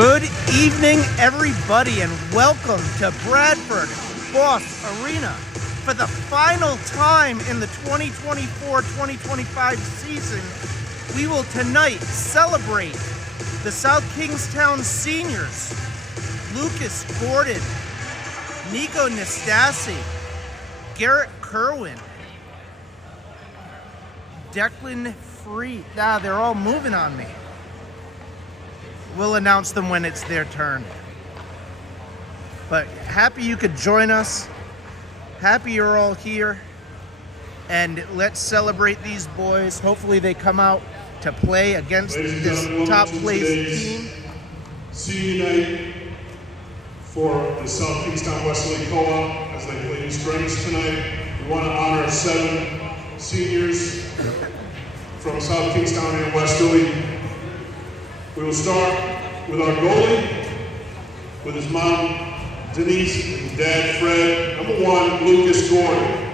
Good evening, everybody, and welcome to Bradford Boss Arena. For the final time in the 2024-2025 season, we will tonight celebrate the South Kingstown seniors, Lucas Gordon, Nico Nastasi, Garrett Kerwin, Declan Free. They're all moving on me. We'll announce them when it's their turn. But happy you could join us. Happy you're all here. And let's celebrate these boys. Hopefully they come out to play against this top place team. Senior night for the South Kingstown Westerly Co-op as they play East Greenwich tonight. We want to honor 7 seniors from South Kingstown and Westerly. We will start with our goalie, with his mom, Denise, and dad, Fred. Number 1, Lucas Gordon.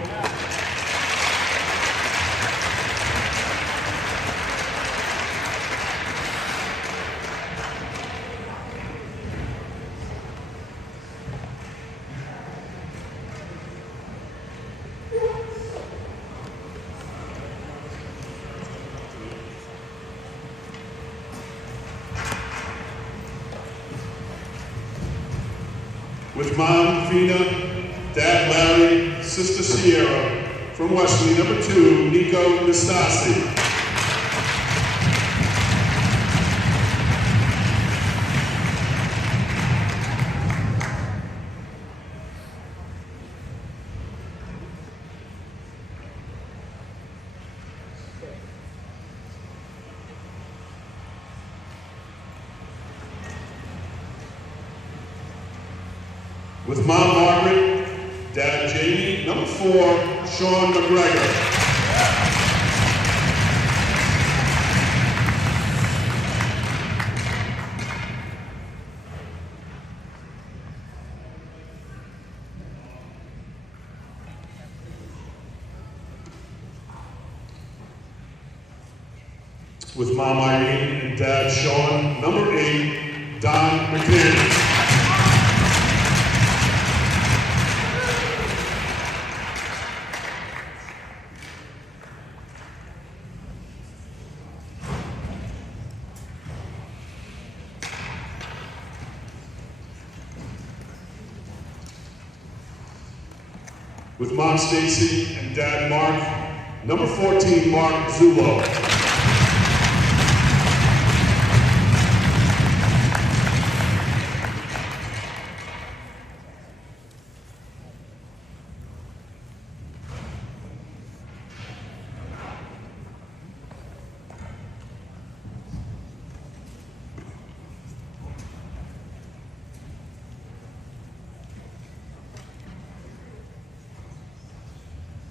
With mom, Fina, dad, Larry, sister, Sierra. From Westerly, number 2, Nico Nastasi. With mom, Margaret, dad, Jamie, number 4, Sean McGregor. With mom, Irene, and dad, Sean, number 8, Don McKinney. With mom, Stacy, and dad, Mark, number 14, Mark Zullo.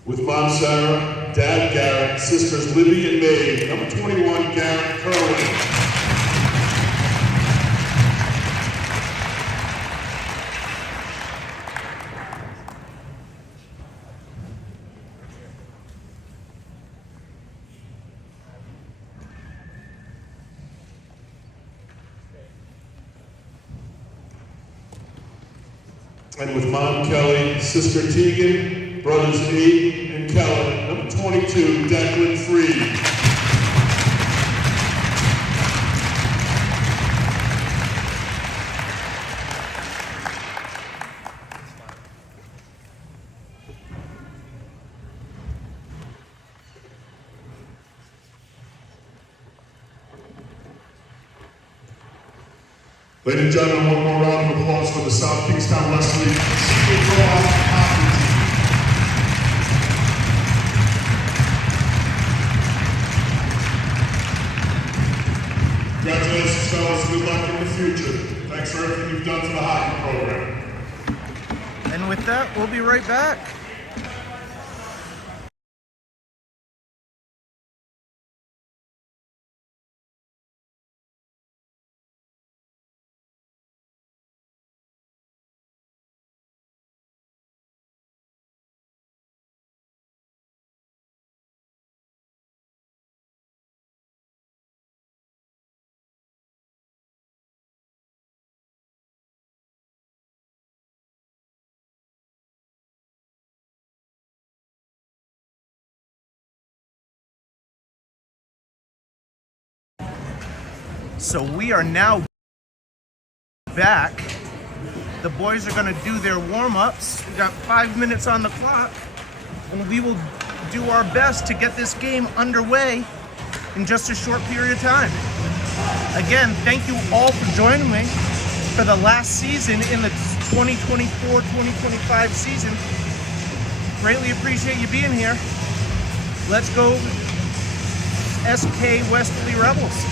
With mom, Sarah, dad, Garrett, sisters, Libby and Mae, number 21, Garrett Kerwin. And with mom, Kelly, sister, Tegan, brothers Abe and Kellen, number 22, Declan Free. Ladies and gentlemen, one more round of applause for the South Kingstown Westerly Senior Co-op Hockey Team. Congratulations, fellas. Good luck in the future. Thanks for everything you've done for the hockey program. And with that, we'll be right back. So we are now back. The boys are going to do their warm-ups. We got 5 minutes on the clock, and we will do our best to get this game underway in just a short period of time. Again, thank you all for joining me for the last season in the 2024-2025 season. Greatly appreciate you being here. Let's go SK Westerly Rebels.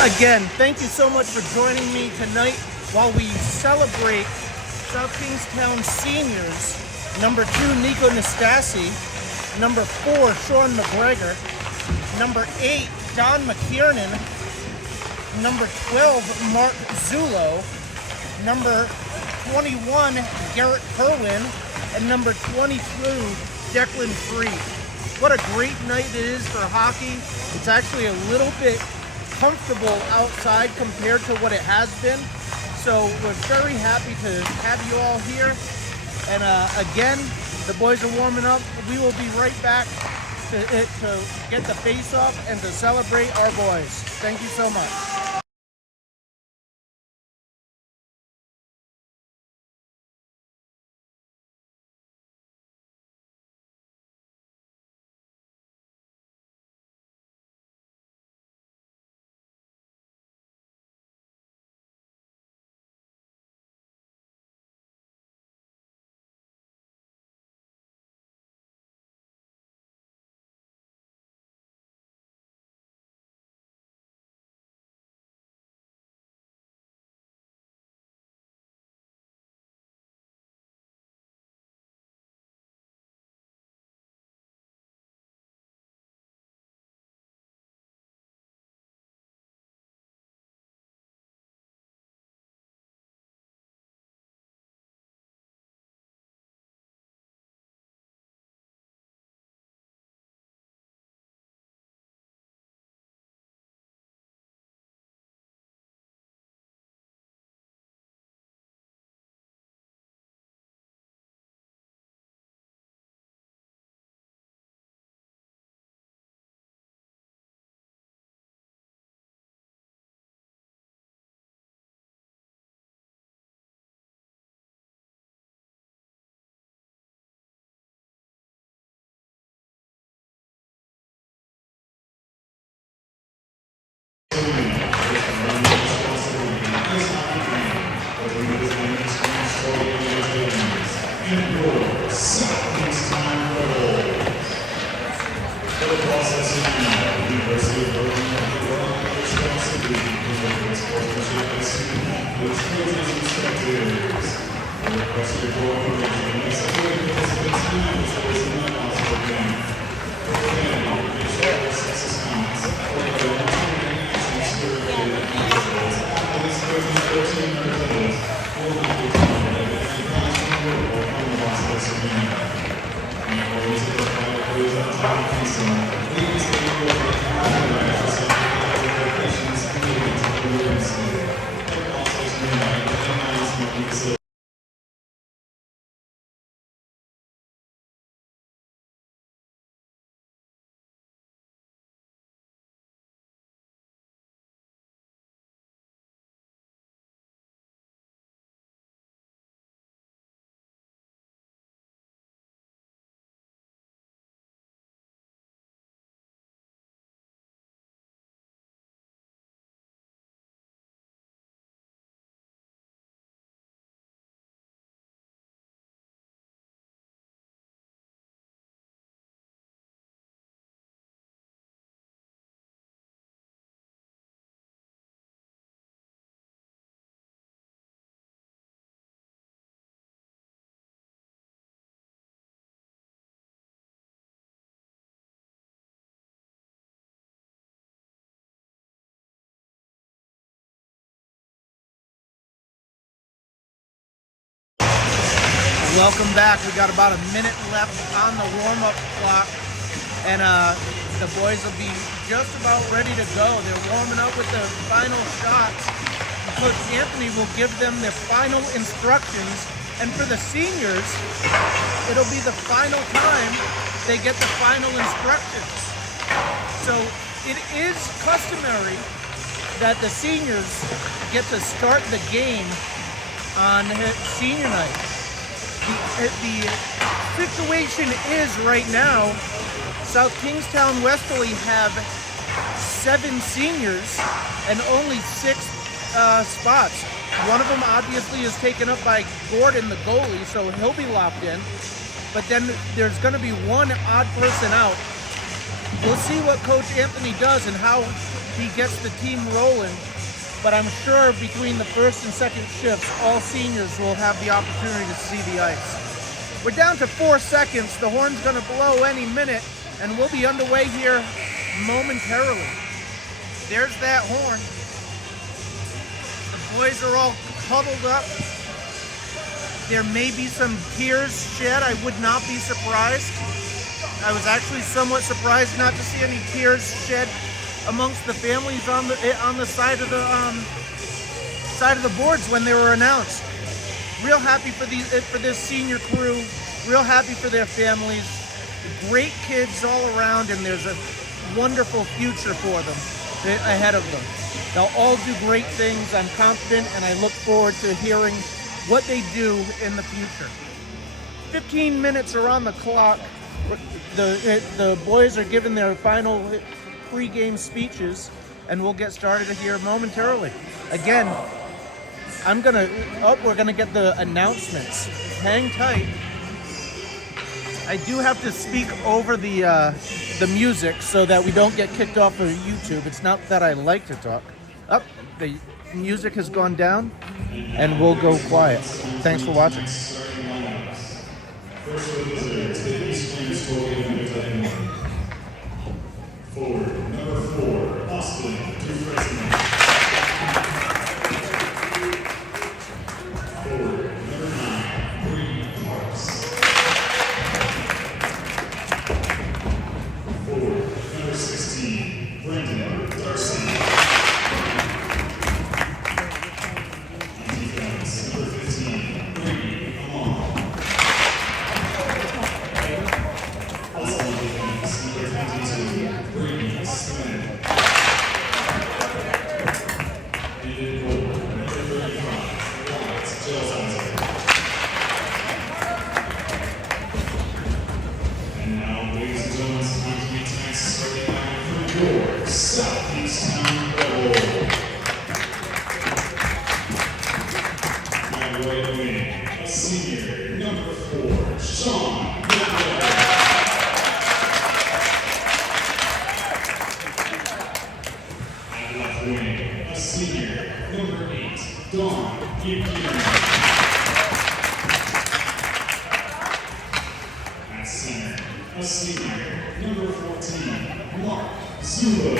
Again, thank you so much for joining me tonight while we celebrate South Kingstown seniors. Number 2, Nico Nastasi. Number 4, Sean McGregor. Number 8, Don McKiernan. Number 12, Mark Zulo. Number 21, Garrett Kerwin. And number 22, Declan Freed. What a great night it is for hockey. It's actually a little bit comfortable outside compared to what it has been. So we're very happy to have you all here. And again, the boys are warming up. We will be right back to get the face off and to celebrate our boys. Thank you so much. Welcome back. We got about a minute left on the warm-up clock, and the boys will be just about ready to go. They're warming up with the final shots. Coach Anthony will give them their final instructions, and for the seniors, it'll be the final time they get the final instructions. So it is customary that the seniors get to start the game on senior night. The situation is right now, South Kingstown Westerly have 7 seniors and only 6 spots. One of them obviously is taken up by Gordon, the goalie, so he'll be locked in. But then there's going to be one odd person out. We'll see what Coach Anthony does and how he gets the team rolling. But I'm sure between the first and second shifts, all seniors will have the opportunity to see the ice. We're down to 4 seconds. The horn's going to blow any minute, and we'll be underway here momentarily. There's that horn. The boys are all huddled up. There may be some tears shed. I would not be surprised. I was actually somewhat surprised not to see any tears shed amongst the families on the side of the boards when they were announced. Real happy for this senior crew. Real happy for their families. Great kids all around, and there's a wonderful future for them ahead of them. They'll all do great things. I'm confident, and I look forward to hearing what they do in the future. 15 minutes are on the clock. The boys are giving their final pre-game speeches, and we'll get started here momentarily. Again, we're gonna get the announcements. Hang tight. I do have to speak over the music so that we don't get kicked off of YouTube. It's not that I like to talk. The music has gone down, and we'll go quiet. Thanks for watching. Forward, number 4, Austin, President. Forward, number 9, Bree Parks. Forward, number 16, Brendan Darcy. Defense, number 15, Bree Amon. Also on defense, number 22, Bree Smith. And in goal, number 35, Wyatt Johnson. And now, ladies and gentlemen, it's time to meet tonight's starting lineup for your South Kingstown Rebel. Now, right wing, a senior, number 4, Sean Miller. Wing, a senior, number 8, Dawn Buchanan. At center, a senior, number 14, Mark Zulo.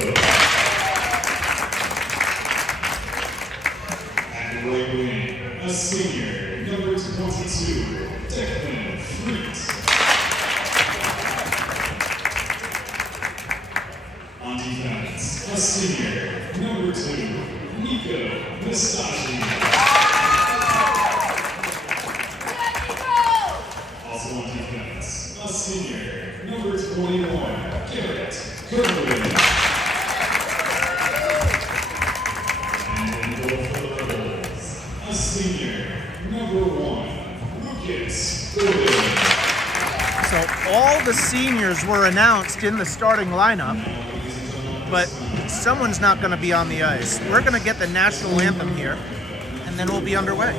At right wing, a senior, number 22, Declan Freet. On defense, a senior, number 2, Nico Nastasi. Also on defense, a senior, number 21, Garrett Kirkland. And in goal for the Rebels, a senior, number 1, Lucas Gordon. So all the seniors were announced in the starting lineup, but someone's not going to be on the ice. We're going to get the national anthem here, and then we'll be underway.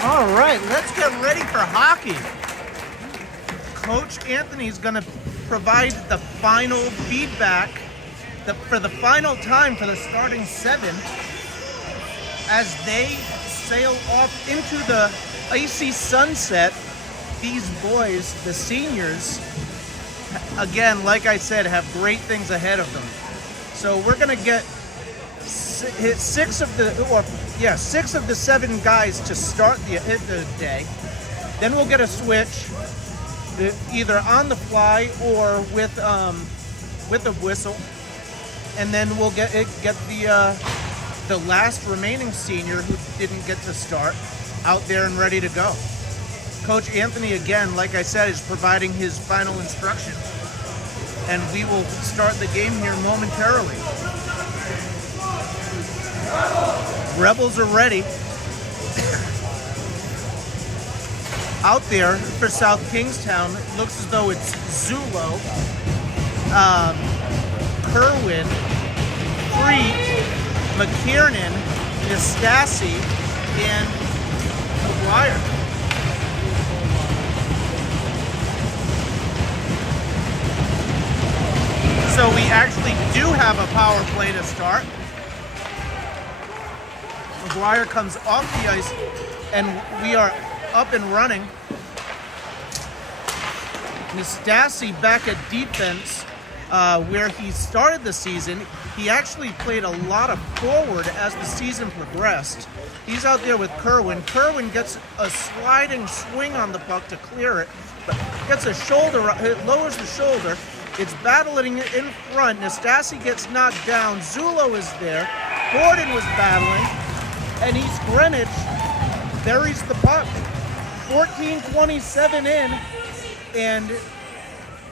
All right, let's get ready for hockey. Coach Anthony's going to provide the final feedback for the final time for the starting 7 as they sail off into the icy sunset. These boys, the seniors, again, like I said, have great things ahead of them. So we're going to get 6 of the 7 guys to start the day. Then we'll get a switch, either on the fly or with a whistle, and then we'll get the last remaining senior who didn't get to start out there and ready to go. Coach Anthony, again, like I said, is providing his final instructions, and we will start the game here momentarily. Rebels are ready. Out there for South Kingstown, it looks as though it's Zulo, Kerwin, Freet, McKiernan, Nastasi, and McGuire. So we actually do have a power play to start. McGuire comes off the ice, and we are up and running. Nastasi back at defense, where he started the season. He actually played a lot of forward as the season progressed. He's out there with Kerwin. Kerwin gets a sliding swing on the puck to clear it, but gets a shoulder, it lowers the shoulder. It's battling in front. Nastasi gets knocked down. Zulo is there. Gordon was battling. And East Greenwich buries the puck. 14:27 in, and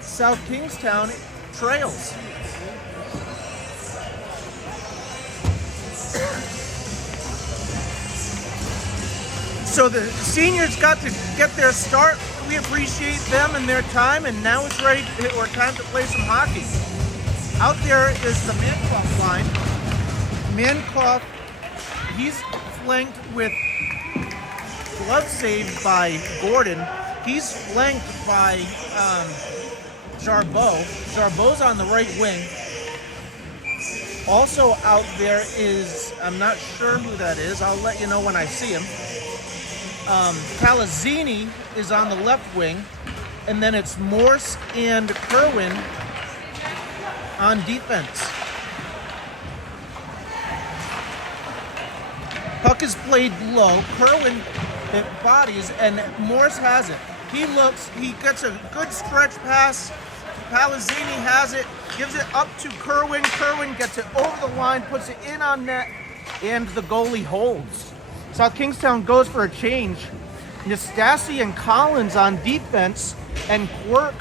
South Kingstown trails. So the seniors got to get their start. We appreciate them and their time, and now it's ready or time to play some hockey. Out there is the Mankoff line. Mankoff, he's flanked with glove save by Gordon. He's flanked by Jarbeau. Jarbeau's on the right wing. Also out there is, I'm not sure who that is. I'll let you know when I see him. Calazzini is on the left wing. And then it's Morse and Kerwin on defense. Puck is played low. Kerwin bodies, and Morse has it. He gets a good stretch pass. Palazzini has it, gives it up to Kerwin. Kerwin gets it over the line, puts it in on net, and the goalie holds. South Kingstown goes for a change. Nastasi and Collins on defense, and Quirk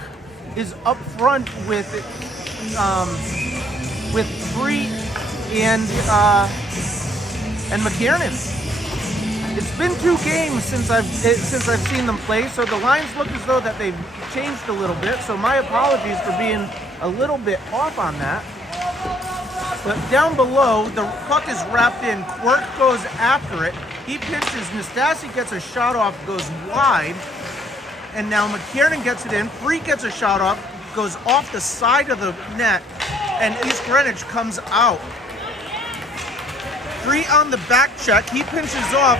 is up front with Free and McKiernan. It's been 2 games since I've seen them play, so the lines look as though that they've changed a little bit. So my apologies for being a little bit off on that. But down below, the puck is wrapped in. Quirk goes after it. He pinches. Nastasi gets a shot off, goes wide, and now McKiernan gets it in. Free gets a shot off, goes off the side of the net, and East Greenwich comes out. Free on the back check. He pinches off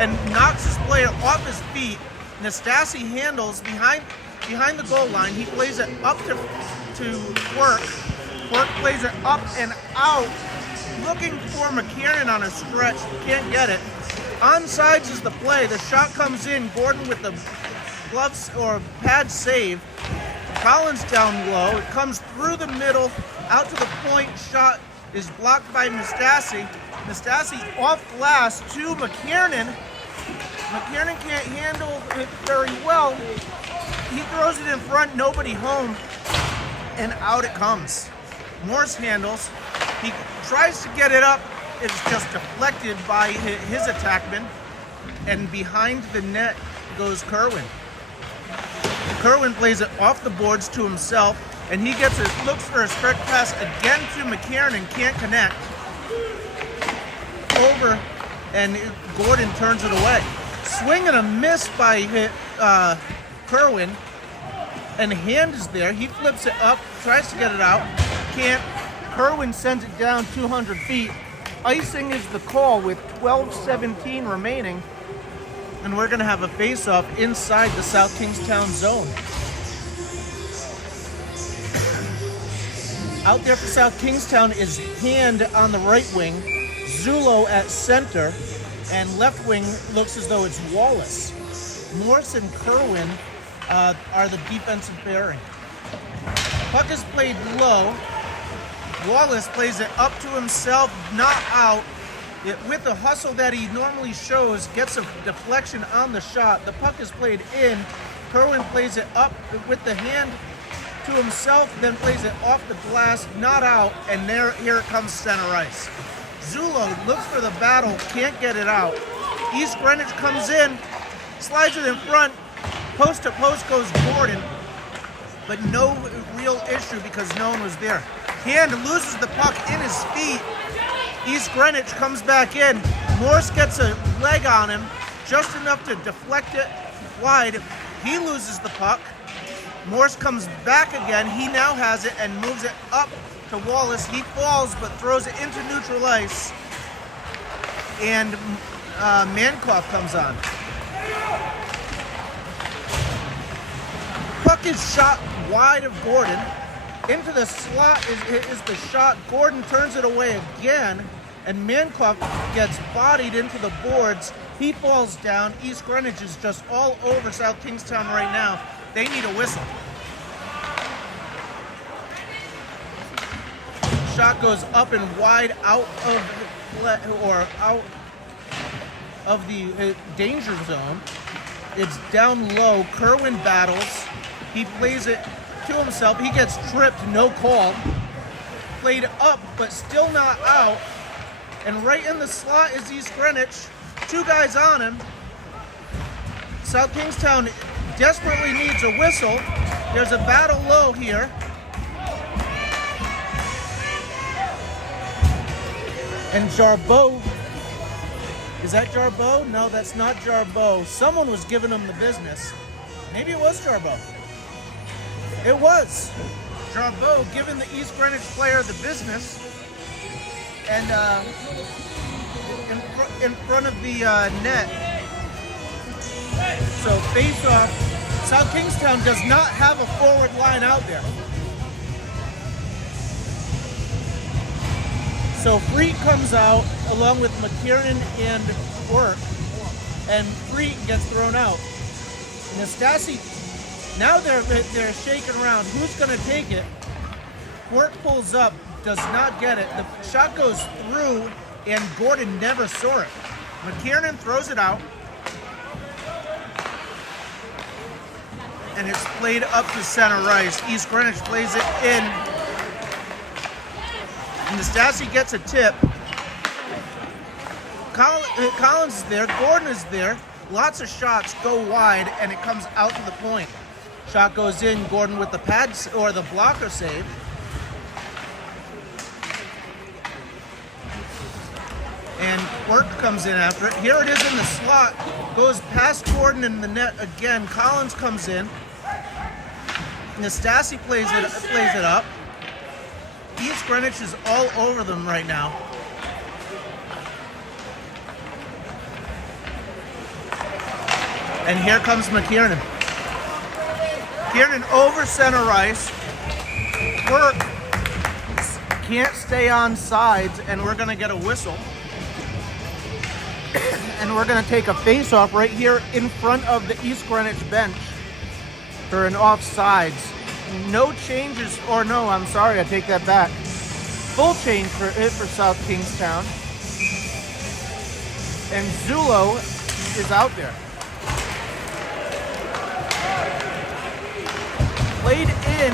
and knocks his player off his feet. Nastasi handles behind the goal line. He plays it up to Quirk. Quirk plays it up and out, looking for McKiernan on a stretch. Can't get it. Onsides is the play. The shot comes in. Gordon with the gloves or pad save. Collins down low. It comes through the middle, out to the point. Shot is blocked by Nastasi. Nastasi off glass to McKiernan. McKiernan can't handle it very well. He throws it in front, nobody home, and out it comes. Morse handles. He tries to get it up. It's just deflected by his attackman, and behind the net goes Kerwin. Kerwin plays it off the boards to himself, and he looks for a stretch pass again to McKiernan, can't connect. Over, and Gordon turns it away. Swing and a miss by Kerwin. And Hand is there. He flips it up, tries to get it out. Can't. Kerwin sends it down 200 feet. Icing is the call with 12:17 remaining. And we're going to have a face-off inside the South Kingstown zone. Out there for South Kingstown is Hand on the right wing, Zulo at center, and left wing looks as though it's Wallace. Morse and Kerwin are the defensive pairing. Puck is played low. Wallace plays it up to himself, not out. With the hustle that he normally shows, gets a deflection on the shot. The puck is played in. Kerwin plays it up with the hand to himself, then plays it off the glass, not out, and here it comes center ice. Zulo looks for the battle, can't get it out. East Greenwich comes in, slides it in front, post to post goes Gordon, but no real issue because no one was there. Hand loses the puck in his feet. East Greenwich comes back in. Morse gets a leg on him, just enough to deflect it wide. He loses the puck. Morse comes back again. He now has it and moves it up to Wallace. He falls but throws it into neutral ice. And Mankoff comes on. Puck is shot wide of Gordon. Into the slot is the shot. Gordon turns it away again, and Mankoff gets bodied into the boards. He falls down. East Greenwich is just all over South Kingstown right now. They need a whistle. Shot goes up and wide out of the danger zone. It's down low. Kerwin battles. He plays it to himself. He gets tripped, no call. Played up, but still not out. And right in the slot is East Greenwich. Two guys on him. South Kingstown desperately needs a whistle. There's a battle low here. And Jarbeau, is that Jarbeau? No, that's not Jarbeau. Someone was giving him the business. Maybe it was Jarbeau. It was Jarbeau giving the East Greenwich player the business, and in front of the net. So face off. South Kingstown does not have a forward line out there. So Freet comes out along with McKiernan and Work, and Freet gets thrown out. Nastasi. Now they're shaking around. Who's going to take it? Work pulls up, does not get it. The shot goes through, and Gordon never saw it. McKiernan throws it out, and it's played up to center ice. East Greenwich plays it in. And Nastasi gets a tip. Collins is there. Gordon is there. Lots of shots go wide, and it comes out to the point. Shot goes in, Gordon with the pads or the blocker save. And Work comes in after it. Here it is in the slot. Goes past Gordon in the net again. Collins comes in. Nastasi plays it up. East Greenwich is all over them right now. And here comes McKiernan. McKiernan over center ice. Work can't stay on sides, and we're going to get a whistle. And we're going to take a face-off right here in front of the East Greenwich bench for an offsides. No changes, or no, I'm sorry, I take that back. Full change for South Kingstown. And Zulo is out there. Played in,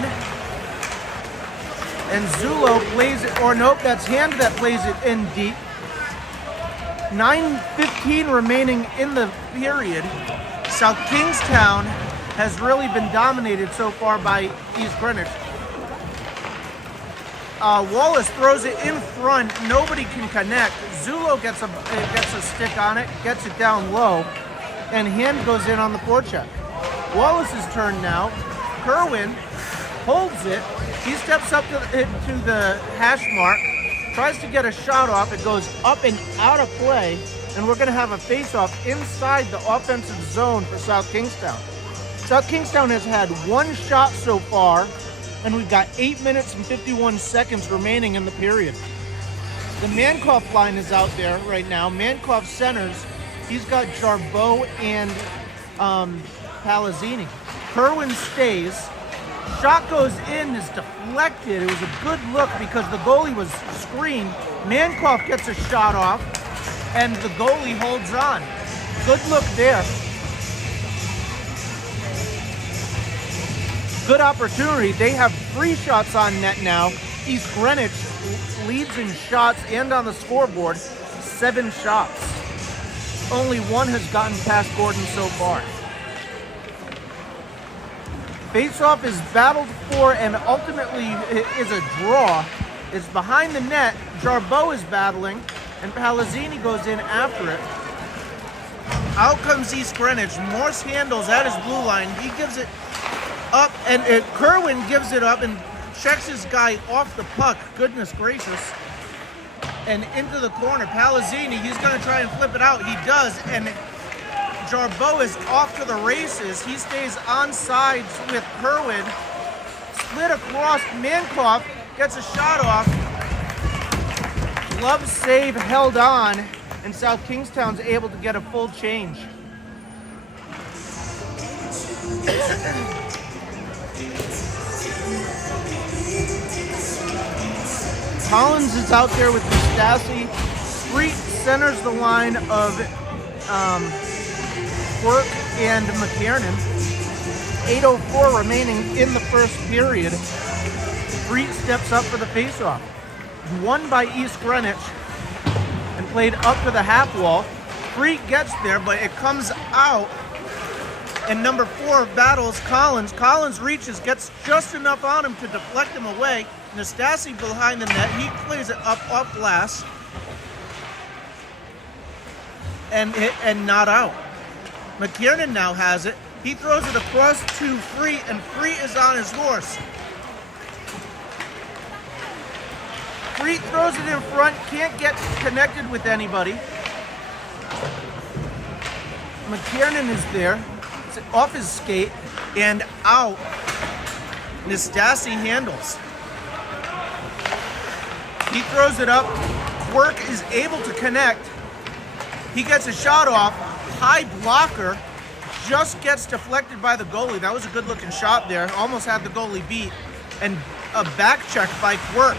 and Zulo plays it, or nope, that's Hand that plays it in deep. 9:15 remaining in the period. South Kingstown has really been dominated so far by East Greenwich. Wallace throws it in front. Nobody can connect. Zulo gets a stick on it, gets it down low. and hand goes in on the forecheck. Wallace's turn now. Kerwin holds it. He steps up to the hash mark, tries to get a shot off. It goes up and out of play, and we're going to have a face-off inside the offensive zone for South Kingstown. South Kingstown has had one shot so far, and we've got 8 minutes and 51 seconds remaining in the period. The Mankoff line is out there right now. Mankoff centers. He's got Jarbeau and Palazzini. Kerwin stays. Shot goes in, is deflected. It was a good look because the goalie was screened. Mankoff gets a shot off, and the goalie holds on. Good look there. Good opportunity. They have 3 shots on net now. East Greenwich leads in shots and on the scoreboard, 7 shots. Only 1 has gotten past Gordon so far. Face-off is battled for and ultimately is a draw. It's behind the net. Jarbeau is battling, and Palazzini goes in after it. Out comes East Greenwich. Morse handles at his blue line. He gives it up, and Kerwin gives it up and checks his guy off the puck. Goodness gracious. And into the corner. Palazzini, he's going to try and flip it out. He does, and Jarbeau is off to the races. He stays on sides with Kerwin. Split across. Mankoff gets a shot off. Glove save held on, and South Kingstown's able to get a full change. Collins is out there with Stassi. Street centers the line of Quirk and McKiernan. 8:04 remaining in the first period. Street steps up for the faceoff. Won by East Greenwich and played up to the half wall. Street gets there, but it comes out. And number 4 battles Collins. Collins reaches, gets just enough on him to deflect him away. Nastasi behind the net. He plays it up off glass. And not out. McKiernan now has it. He throws it across to Free, and Free is on his horse. Free throws it in front, can't get connected with anybody. McKiernan is there. It's off his skate and out. Nastasi handles. He throws it up. Quirk is able to connect. He gets a shot off. High blocker. Just gets deflected by the goalie. That was a good looking shot there. Almost had the goalie beat. And a back check by Quirk.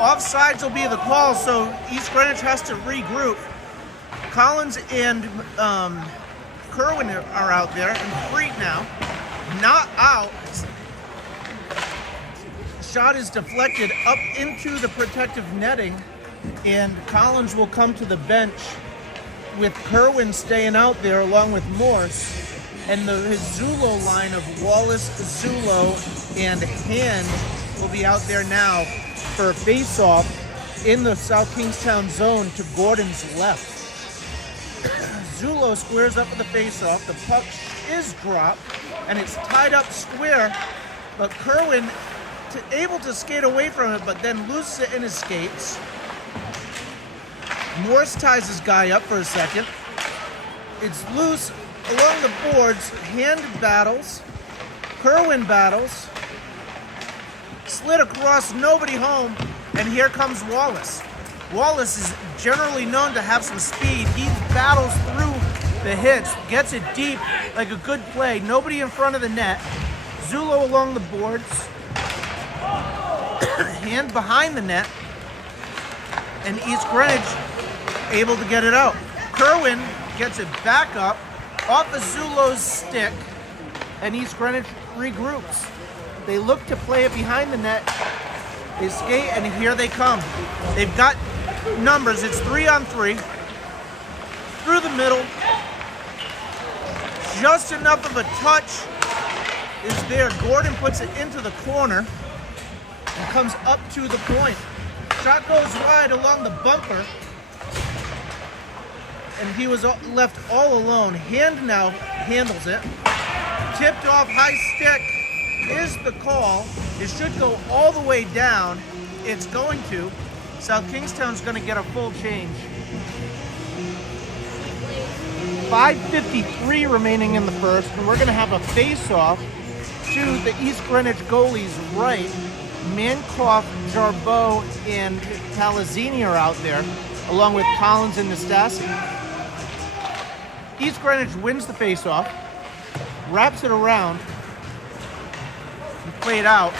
Offsides will be the call, so East Greenwich has to regroup. Collins and Kerwin are out there. And Freet now. Not out. Shot is deflected up into the protective netting, and Collins will come to the bench with Kerwin staying out there along with Morse, and his Zulo line of Wallace, Zulo, and Hand will be out there now for a face-off in the South Kingstown zone to Gordon's left. Zulo squares up for the face-off. The puck is dropped, and it's tied up square, but Kerwin able to skate away from it, but then loses it in his skates. Morse ties his guy up for a second. It's loose along the boards. Hand battles. Kerwin battles. Slid across, nobody home, and here comes Wallace. Wallace is generally known to have some speed. He battles through the hits, gets it deep like a good play. Nobody in front of the net. Zulo along the boards. Hand behind the net, and East Greenwich able to get it out. Kerwin gets it back up off of Zulo's stick, and East Greenwich regroups. They look to play it behind the net. They skate, and here they come. They've got numbers. It's 3-on-3 through the middle. Just enough of a touch is there. Gordon puts it into the corner and comes up to the point. Shot goes wide along the bumper. and he was left all alone. Hand now handles it. Tipped off, high stick is the call. It should go all the way down. It's going to. South Kingstown's going to get a full change. 5:53 remaining in the first, and we're going to have a face-off to the East Greenwich goalie's right. Mankoff, Jarbeau, and Palazzini are out there, along with Collins and Nastasi. East Greenwich wins the face-off, wraps it around, and play it out.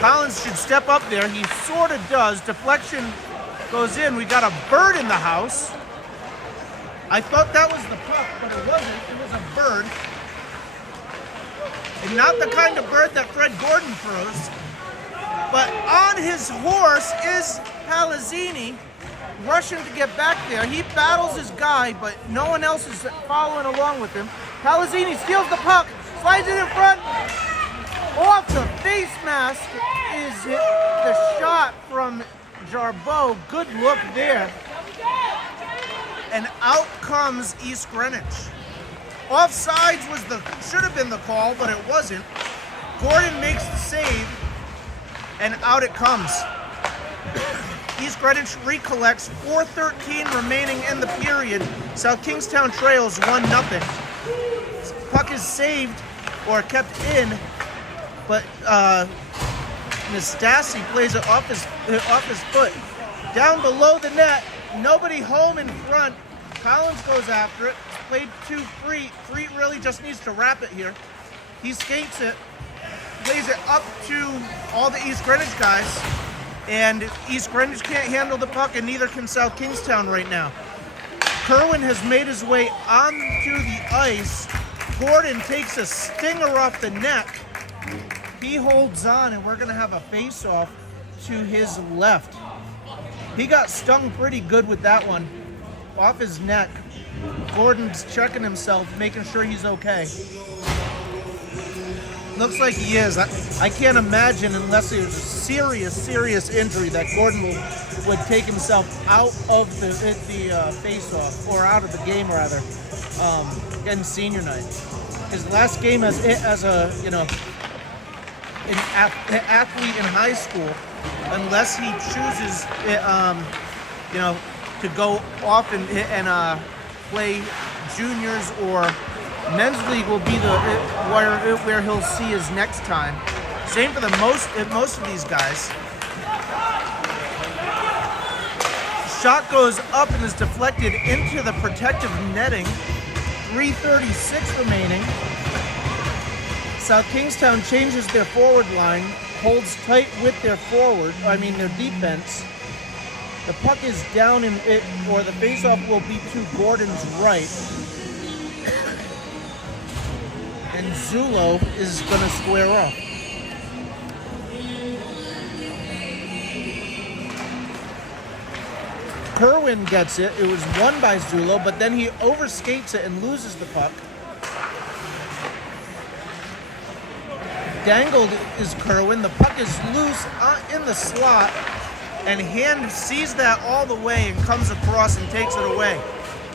Collins should step up there. He sort of does. Deflection goes in. We got a bird in the house. I thought that was the puck, but it wasn't. It was a bird. And not the kind of bird that Fred Gordon throws. But on his horse is Palazzini, rushing to get back there. He battles his guy, but no one else is following along with him. Palazzini steals the puck, slides it in front. Off the face mask is the shot from Jarbeau. Good look there. And out comes East Greenwich. Offsides should have been the call, but it wasn't. Gordon makes the save, and out it comes. East Greenwich recollects. 4:13 remaining in the period. South Kingstown trails 1-0. Puck is saved or kept in, but Nastasi plays it off his foot. Down below the net, nobody home in front. Collins goes after it. Played to Freet. Freet really just needs to wrap it here. He skates it, plays it up to all the East Greenwich guys, and East Greenwich can't handle the puck, and neither can South Kingstown right now. Kerwin has made his way onto the ice. Gordon takes a stinger off the neck. He holds on, and we're going to have a face-off to his left. He got stung pretty good with that one. Off his neck. Gordon's checking himself, making sure he's okay. Looks like he is. I can't imagine, unless it was a serious injury, that Gordon would take himself out of the face-off, or out of the game rather, in senior night. His last game as a an athlete in high school, unless he chooses to go off and play juniors or men's league, will be where he'll see his next time. Same for most of these guys. Shot goes up and is deflected into the protective netting. 3:36 remaining. South Kingstown changes their forward line, holds tight with their their defense. The puck is down in it, or the faceoff will be to Gordon's right. And Zulo is going to square off. Kerwin gets it. It was won by Zulo, but then he overskates it and loses the puck. Dangled is Kerwin. The puck is loose in the slot, and Hand sees that all the way and comes across and takes it away.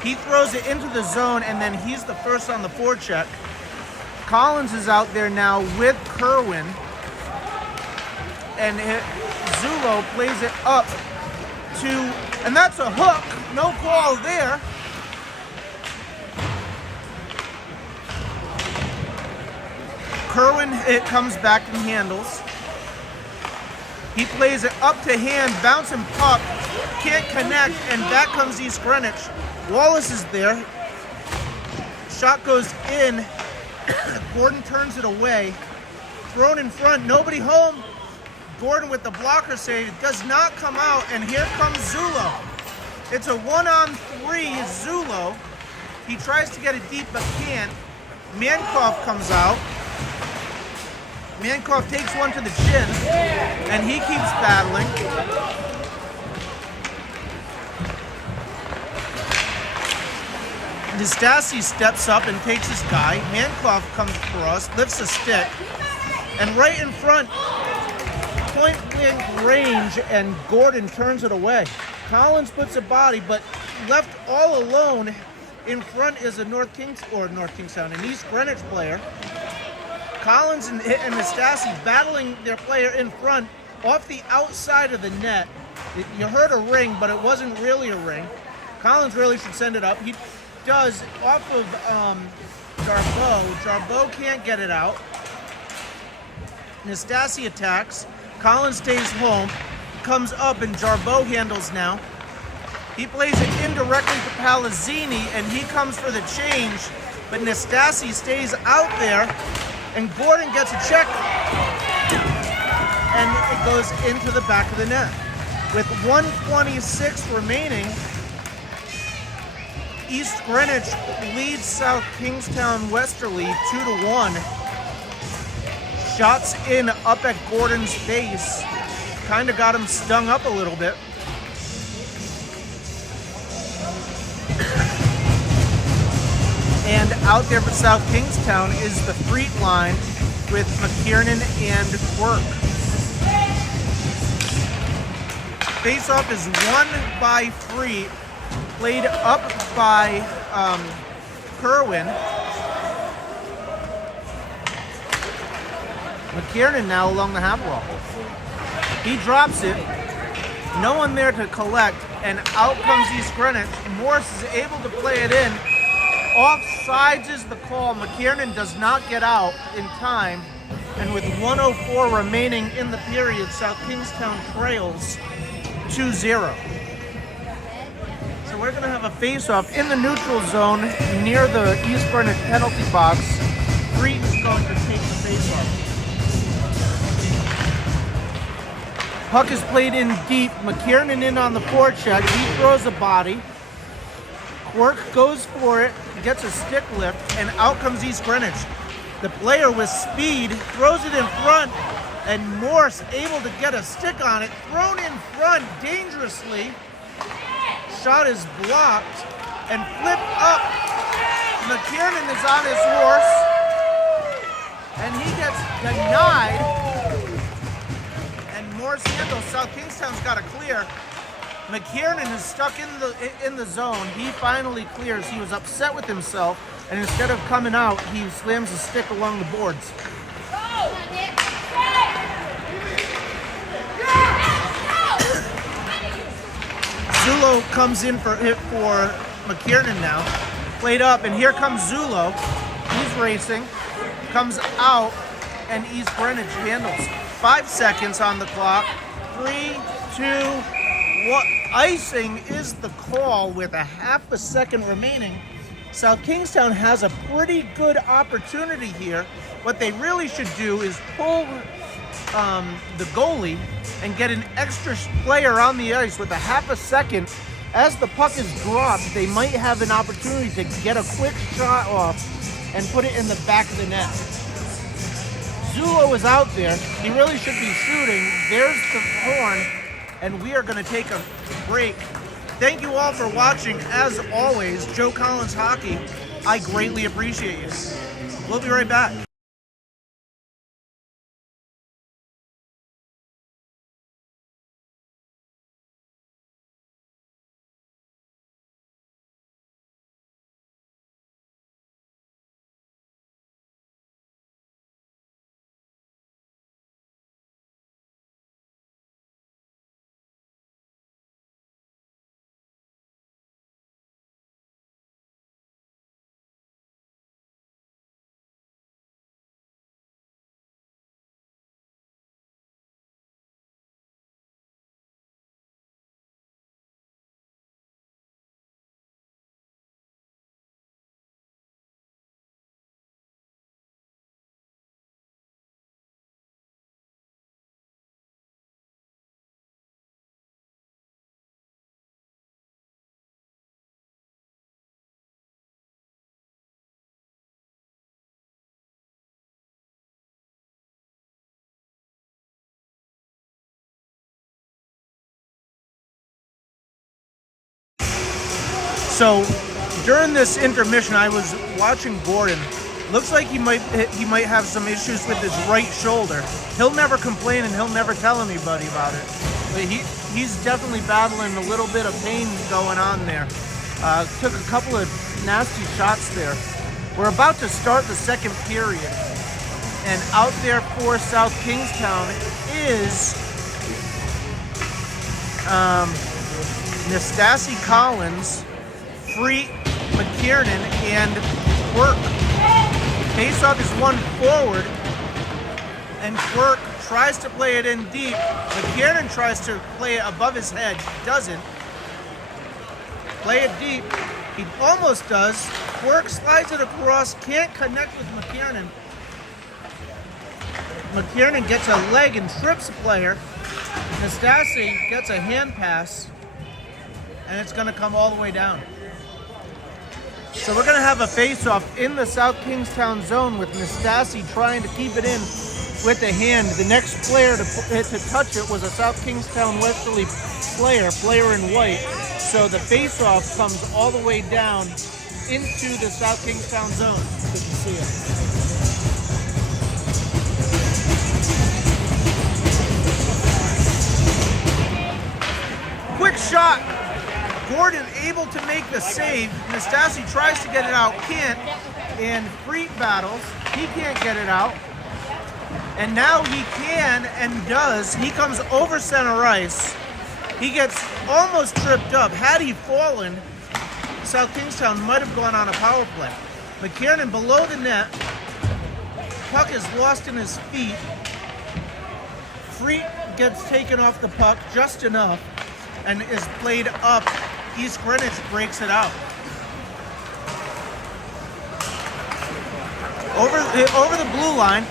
He throws it into the zone, and then he's the first on the forecheck. Collins is out there now with Kerwin, and Zulo plays it up to, and that's a hook. No call there. Kerwin, it comes back and handles. He plays it up to Hand, bouncing puck, can't connect, and back comes East Greenwich. Wallace is there. Shot goes in. Gordon turns it away. Thrown in front, nobody home. Gordon with the blocker save, does not come out, and here comes Zulo. It's a 1-on-3 Zulo. He tries to get it deep but can't. Mankoff comes out. Mankoff takes one to the chin, and he keeps battling. Nastasi steps up and takes his guy. Mankoff comes across, lifts a stick, and right in front, point blank range, and Gordon turns it away. Collins puts a body, but left all alone. In front is a North Kingstown, an East Greenwich player. Collins and Nastasi battling their player in front off the outside of the net. You heard a ring, but it wasn't really a ring. Collins really should send it up. He does off of Jarbeau. Jarbeau can't get it out. Nastasi attacks. Collins stays home. Comes up and Jarbeau handles now. He plays it indirectly to Palazzini, and he comes for the change, but Nastasi stays out there, and Gordon gets a check, and it goes into the back of the net. With 1:26 remaining, East Greenwich leads South Kingstown Westerly 2-1. Shots in up at Gordon's face. Kind of got him stung up a little bit. And out there for South Kingstown is the Freet line with McKiernan and Quirk. Face-off is won by Freet, played up by Kerwin. McKiernan now along the half wall. He drops it, no one there to collect, and out comes East Greenwich. Morris is able to play it in. Offsides is the call. McKiernan does not get out in time. And with 1:04 remaining in the period, South Kingstown trails 2-0. So we're going to have a face-off in the neutral zone near the East Greenwich penalty box. Freet is going to take the face-off. Puck is played in deep. McKiernan in on the forecheck. He throws a body. Quirk goes for it, gets a stick lift, and out comes East Greenwich. The player with speed throws it in front, and Morse able to get a stick on it. Thrown in front dangerously. Shot is blocked and flipped up. McKiernan is on his horse, and he gets denied. And Morse handles. South Kingstown's got to clear. McKiernan is stuck in the zone. He finally clears. He was upset with himself, and instead of coming out, he slams a stick along the boards. Zulo comes in for McKiernan now. Played up, and here comes Zulo. He's racing, comes out, and East Greenwich handles. 5 seconds on the clock. 3, 2, what icing is the call with a half a second remaining. South Kingstown has a pretty good opportunity here. What they really should do is pull the goalie and get an extra player on the ice with a half a second. As the puck is dropped, they might have an opportunity to get a quick shot off and put it in the back of the net. Zulo is out there. He really should be shooting. There's the horn. And we are going to take a break. Thank you all for watching. As always, Joe Collins Hockey, I greatly appreciate you. We'll be right back. So during this intermission, I was watching Gordon. Looks like he might have some issues with his right shoulder. He'll never complain and he'll never tell anybody about it. But he's definitely battling a little bit of pain going on there. Took a couple of nasty shots there. We're about to start the second period. And out there for South Kingstown is Nastasi Collins, Free McKiernan, and Quirk. Faceoff is one forward, and Quirk tries to play it in deep. McKiernan tries to play it above his head, doesn't. Play it deep. He almost does. Quirk slides it across, can't connect with McKiernan. McKiernan gets a leg and trips a player. Nastasi gets a hand pass, and it's going to come all the way down. So we're going to have a face-off in the South Kingstown zone with Nastasi trying to keep it in with the hand. The next player to touch it was a South Kingstown Westerly player in white. So the face-off comes all the way down into the South Kingstown zone. Good to see it. Quick shot. Gordon able to make the save. Nastasi tries to get it out, can't. And Freet battles. He can't get it out. And now he can and does. He comes over center ice. He gets almost tripped up. Had he fallen, South Kingstown might have gone on a power play. McKiernan below the net. Puck is lost in his feet. Freet gets taken off the puck just enough and is played up. East Greenwich breaks it out. Over the blue line,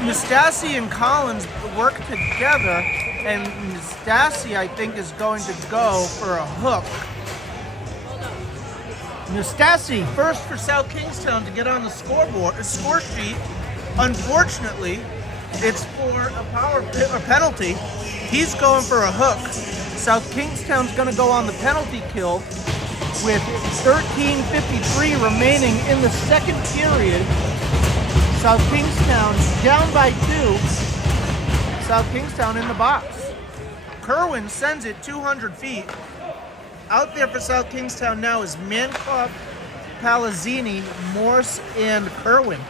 Nastasi and Collins work together, and Nastasi, I think, is going to go for a hook. Nastasi, first for South Kingstown to get on the score sheet. Unfortunately, it's for a penalty. He's going for a hook. South Kingstown's going to go on the penalty kill with 13:53 remaining in the second period. South Kingstown down by 2. South Kingstown in the box. Kerwin sends it 200 feet. Out there for South Kingstown now is Mankoff, Palazzini, Morse, and Kerwin.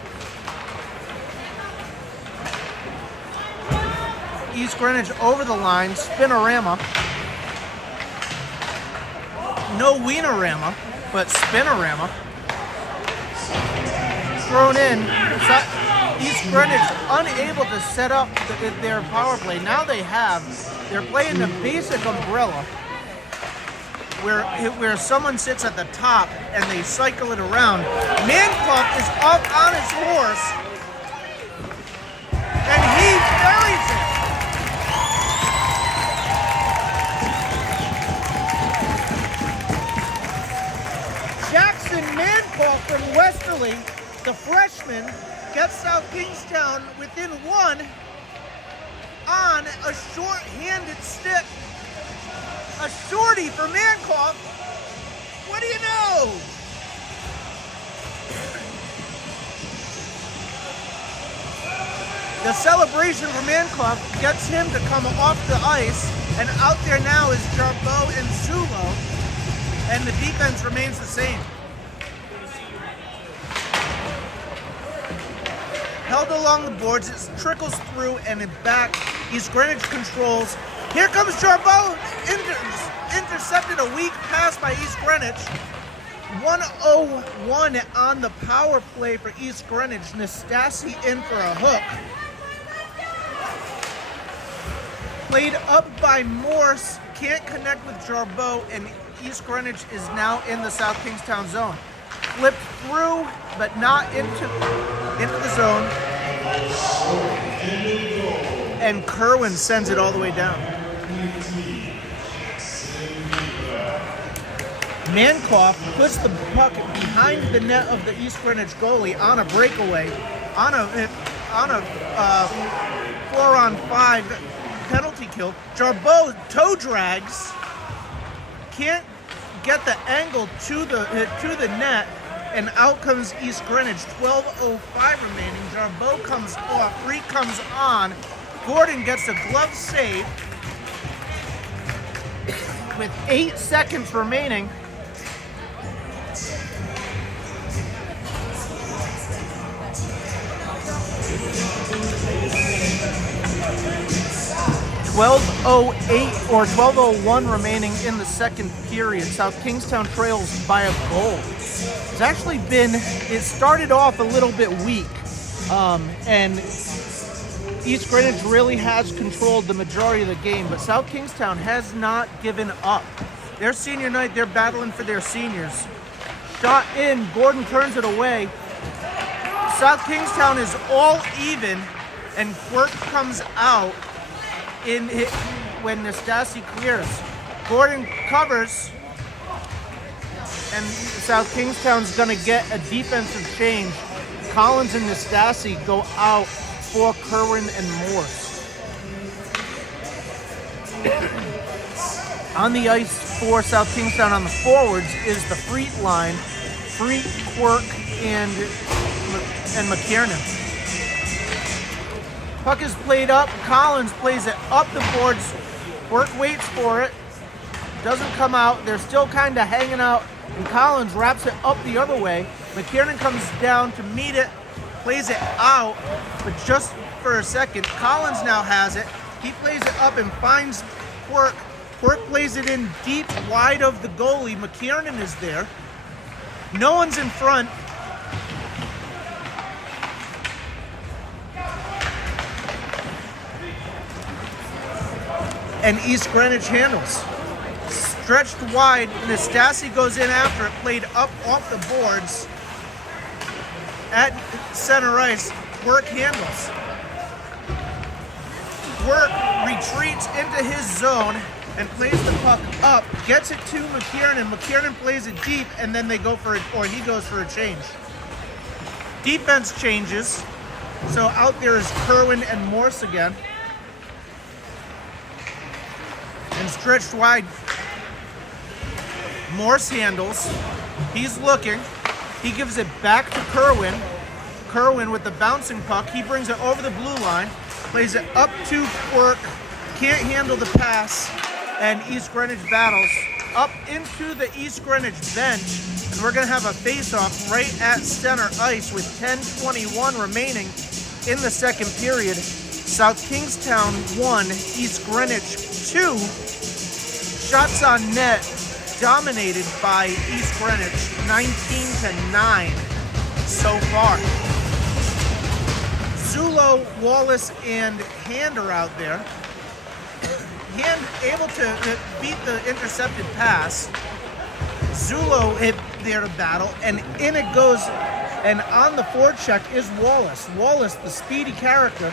East Greenwich over the line, spinorama. No wienerama, but spinorama. Thrown in. East Greenwich unable to set up their power play. Now they're playing the basic umbrella where someone sits at the top and they cycle it around. Mankoff is up on his horse and he buries it. Jackson Mankoff from Westerly, the freshman, gets South Kingstown within 1 on a short-handed stick. A shorty for Mankoff. What do you know? The celebration for Mankoff gets him to come off the ice, and out there now is Jarbo and Zulo. And the defense remains the same. Held along the boards, it trickles through and it back. East Greenwich controls. Here comes Jarbo, intercepted a weak pass by East Greenwich. 1:01 on the power play for East Greenwich. Nastasi in for a hook. Played up by Morse, can't connect with Jarbo, and East Greenwich is now in the South Kingstown zone. Flipped through, but not into the zone. And Kerwin sends it all the way down. Mankoff puts the puck behind the net of the East Greenwich goalie on a breakaway, on a 4-on-5 penalty kill. Jarbo toe drags, can't get the angle to the net, and out comes East Greenwich. 12:05 remaining. Jarbo comes off. Freet comes on. Gordon gets a glove save with 8 seconds remaining. 12:08 or 12:01 remaining in the second period. South Kingstown trails by a goal. It's actually been, it started off a little bit weak, and East Greenwich really has controlled the majority of the game, but South Kingstown has not given up. Their senior night, they're battling for their seniors. Shot in, Gordon turns it away. South Kingstown is all even, and Quirk comes out in it when Nastasi clears. Gordon covers, and South Kingstown's gonna get a defensive change. Collins and Nastasi go out for Kerwin and Morse. On the ice for South Kingstown on the forwards is the Freet line, Freet, Quirk, and McKiernan. Puck is played up. Collins plays it up the boards. Quirk waits for it. Doesn't come out. They're still kind of hanging out, and Collins wraps it up the other way. McKiernan comes down to meet it, plays it out, but just for a second. Collins now has it. He plays it up and finds Quirk. Quirk plays it in deep, wide of the goalie. McKiernan is there. No one's in front. And East Greenwich handles. Stretched wide, Nastasi goes in after it, played up off the boards. At center ice, Quirk handles. Quirk retreats into his zone and plays the puck up, gets it to McKiernan. McKiernan plays it deep, and then they go for it, or he goes for a change. Defense changes, so out there is Kerwin and Morse again. And stretched wide, Morse handles. He's looking. He gives it back to Kerwin. Kerwin with the bouncing puck. He brings it over the blue line, plays it up to Quirk. Can't handle the pass, and East Greenwich battles up into the East Greenwich bench, and we're going to have a face-off right at center ice with 10:21 remaining in the second period. South Kingstown 1, East Greenwich 2. Shots on net dominated by East Greenwich, 19-9 so far. Zulo, Wallace, and Hand are out there. Hand able to beat the intercepted pass. Zulo hit there to battle, and in it goes, and on the forecheck is Wallace. Wallace, the speedy character.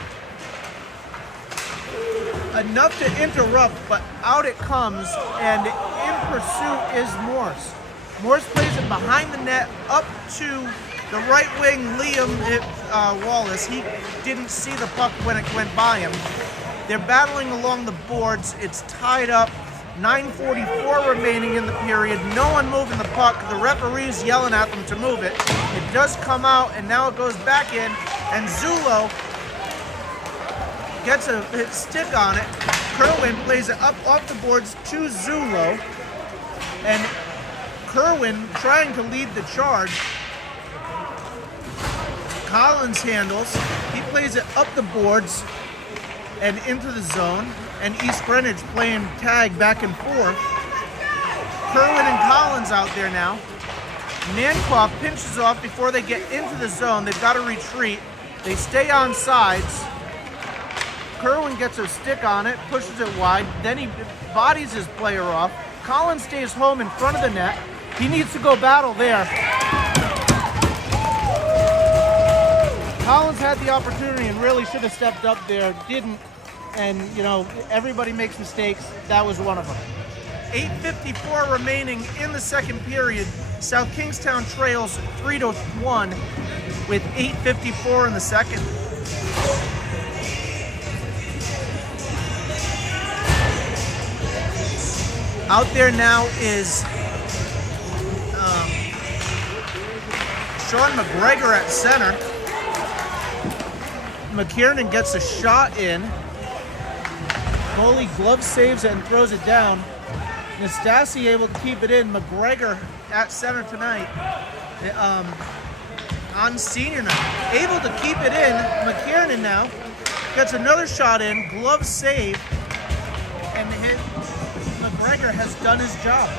Enough to interrupt, but out it comes, and in pursuit is Morse. Morse plays it behind the net up to the right wing, Liam Wallace. He didn't see the puck when it went by him. They're battling along the boards. It's tied up. 9:44 remaining in the period. No one moving the puck. The referee's yelling at them to move it. It does come out, and now it goes back in, and Zulo gets a stick on it. Kerwin plays it up off the boards to Zulo, and Kerwin trying to lead the charge. Collins handles. He plays it up the boards and into the zone, and East Greenwich playing tag back and forth. Kerwin and Collins out there now. Nankoff pinches off before they get into the zone. They've got to retreat. They stay on sides. Kerwin gets a stick on it, pushes it wide, then he bodies his player off. Collins stays home in front of the net. He needs to go battle there. Collins had the opportunity and really should have stepped up there, didn't, and you know, everybody makes mistakes. That was one of them. 8:54 remaining in the second period. South Kingstown trails 3-1 with 8:54 in the second. Out there now is Sean McGregor at center. McKiernan gets a shot in. Goalie glove saves it and throws it down. Nastasi able to keep it in. McGregor at center tonight on senior night. Able to keep it in. McKiernan now gets another shot in. Glove save. McGregor has done his job.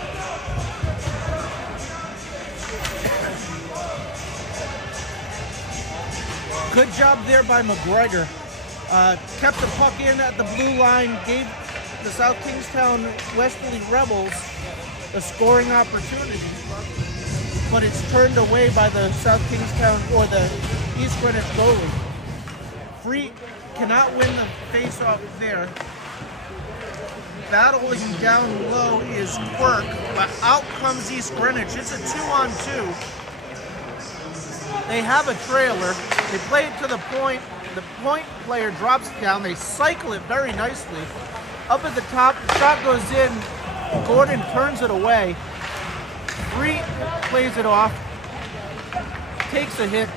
Good job there by McGregor. Kept the puck in at the blue line, gave the South Kingstown Westerly Rebels a scoring opportunity, but it's turned away by the South Kingstown or the East Greenwich goalie. Free cannot win the face-off there. Battling down low is Quirk, but out comes East Greenwich. It's a 2-on-2. They have a trailer. They play it to the point. The point player drops it down. They cycle it very nicely. Up at the top, the shot goes in. Gordon turns it away. Free plays it off. Takes a hit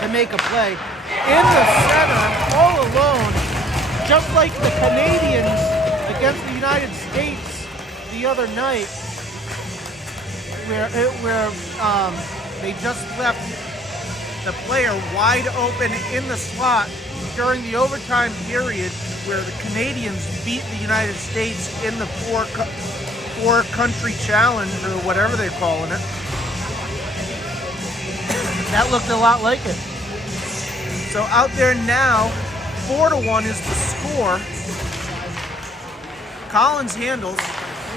to make a play. In the center, all alone, just like the Canadians against the United States the other night, where they just left the player wide open in the slot during the overtime period, where the Canadians beat the United States in the four country challenge, or whatever they're calling it. That looked a lot like it. So out there now, 4-1 is the score. Collins handles.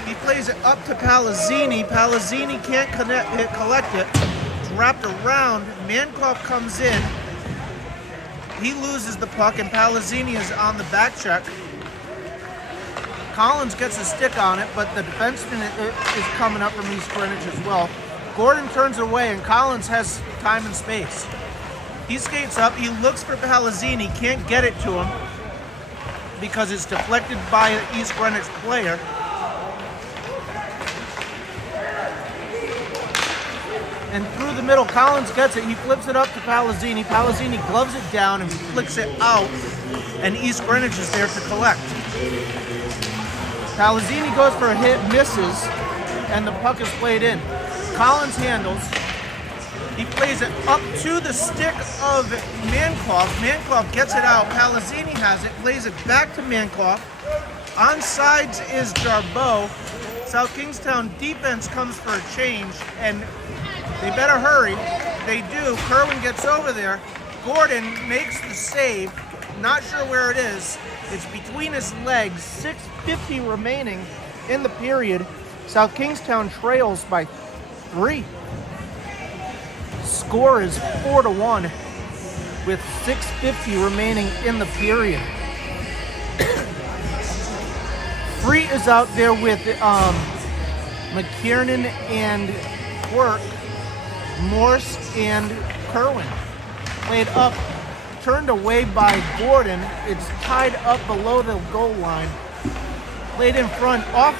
He plays it up to Palazzini. Palazzini can't collect it. It's wrapped around. Mankoff comes in. He loses the puck, and Palazzini is on the back check. Collins gets a stick on it, but the defenseman is coming up from East Greenwich as well. Gordon turns it away, and Collins has time and space. He skates up. He looks for Palazzini. Can't get it to him because it's deflected by an East Greenwich player. And through the middle, Collins gets it. He flips it up to Palazzini. Palazzini gloves it down and flicks it out, and East Greenwich is there to collect. Palazzini goes for a hit, misses, and the puck is played in. Collins handles. He plays it up to the stick of Mankoff. Mankoff gets it out. Palazzini has it, plays it back to Mankoff. On sides is Jarbeau. South Kingstown defense comes for a change, and they better hurry. They do. Kerwin gets over there. Gordon makes the save. Not sure where it is. It's between his legs. 6:50 remaining in the period. South Kingstown trails by 3. Score is 4-1 with 6:50 remaining in the period. Free is out there with McKiernan and Quirk, Morse and Kerwin. Played up, turned away by Gordon. It's tied up below the goal line. Played in front off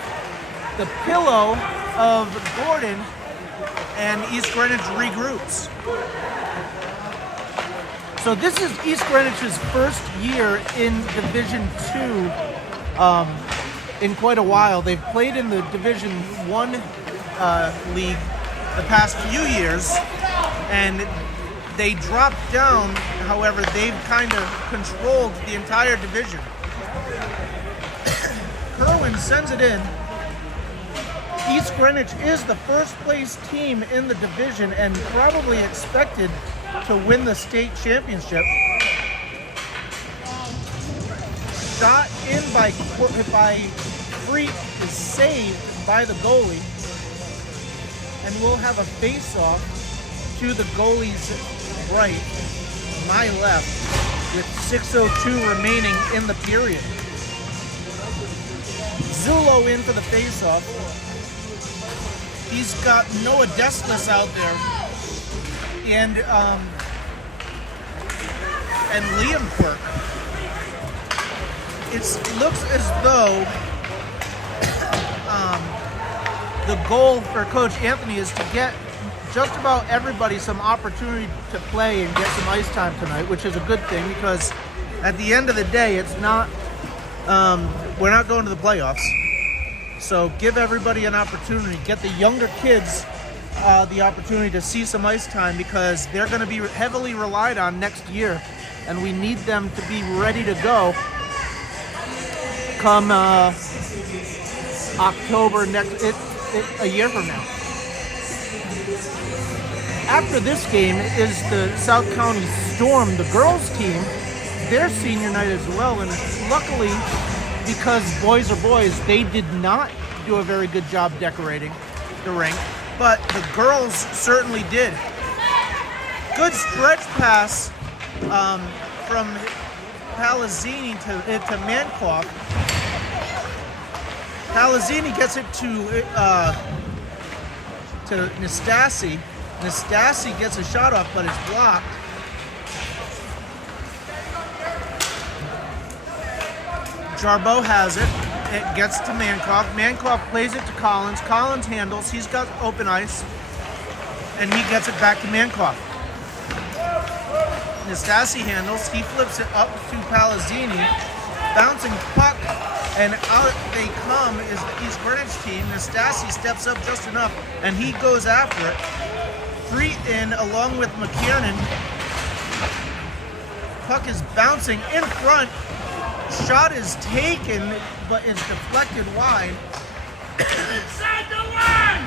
the pillow of Gordon, and East Greenwich regroups. So this is East Greenwich's first year in Division 2 in quite a while. They've played in the Division 1 league the past few years, and they dropped down. However, they've kind of controlled the entire division. Kerwin sends it in. East Greenwich is the first place team in the division and probably expected to win the state championship. Shot in by Freak is saved by the goalie, and we'll have a face-off to the goalie's right, my left, with 6:02 remaining in the period. Zullo in for the face-off. He's got Noah Deslis out there, and Liam Quirk. It looks as though the goal for Coach Anthony is to get just about everybody some opportunity to play and get some ice time tonight, which is a good thing because at the end of the day, it's not we're not going to the playoffs. So give everybody an opportunity. Get the younger kids the opportunity to see some ice time because they're going to be heavily relied on next year, and we need them to be ready to go come October a year from now. After this game is the South County Storm, the girls team, their senior night as well. And luckily, because boys are boys, they did not do a very good job decorating the rink, but the girls certainly did. Good stretch pass from Palazzini to Mankoff. Palazzini gets it to Nastasi. Nastasi gets a shot off, but it's blocked. Jarbeau has it. It gets to Mankoff. Mankoff plays it to Collins. Collins handles. He's got open ice. And he gets it back to Mankoff. Nastasi handles. He flips it up to Palazzini. Bouncing puck. And out they come is the East Greenwich team. Nastasi steps up just enough. And he goes after it. 3 in along with McKiernan. Puck is bouncing in front. Shot is taken, but it's deflected wide. Inside the line!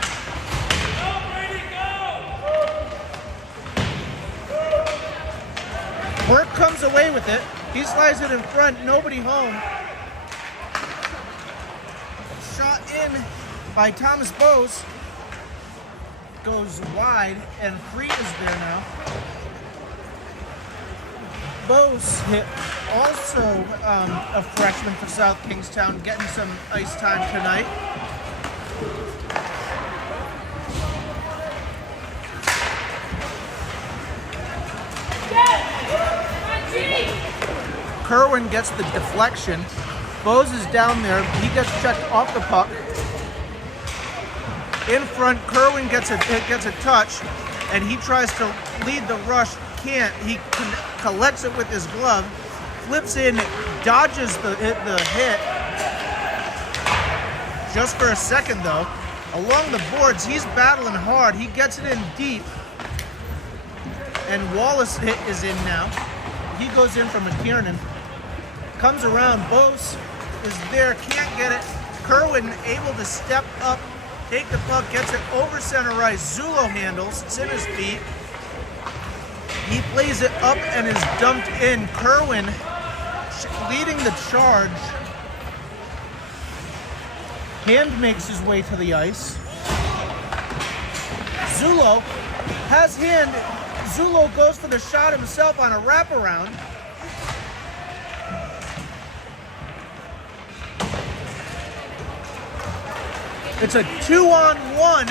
Go, Brady, go! Burke comes away with it. He slides it in front, nobody home. Shot in by Thomas Bose. Goes wide, and Free is there now. Bose hit, also a freshman for South Kingstown, getting some ice time tonight. Kerwin gets the deflection. Bose is down there. He gets checked off the puck. In front, Kerwin gets a touch, and he tries to lead the rush. Can't. He collects it with his glove, flips in, dodges the hit. Just for a second, though. Along the boards, he's battling hard. He gets it in deep. And Wallace hit is in now. He goes in from McKiernan. Comes around. Bose is there. Can't get it. Kerwin able to step up, take the puck, gets it over center ice. Zulo handles. It's in his feet. He plays it up and is dumped in. Kerwin leading the charge. Hand makes his way to the ice. Zulo has hand. Zulo goes for the shot himself on a wraparound. It's a 2-on-1.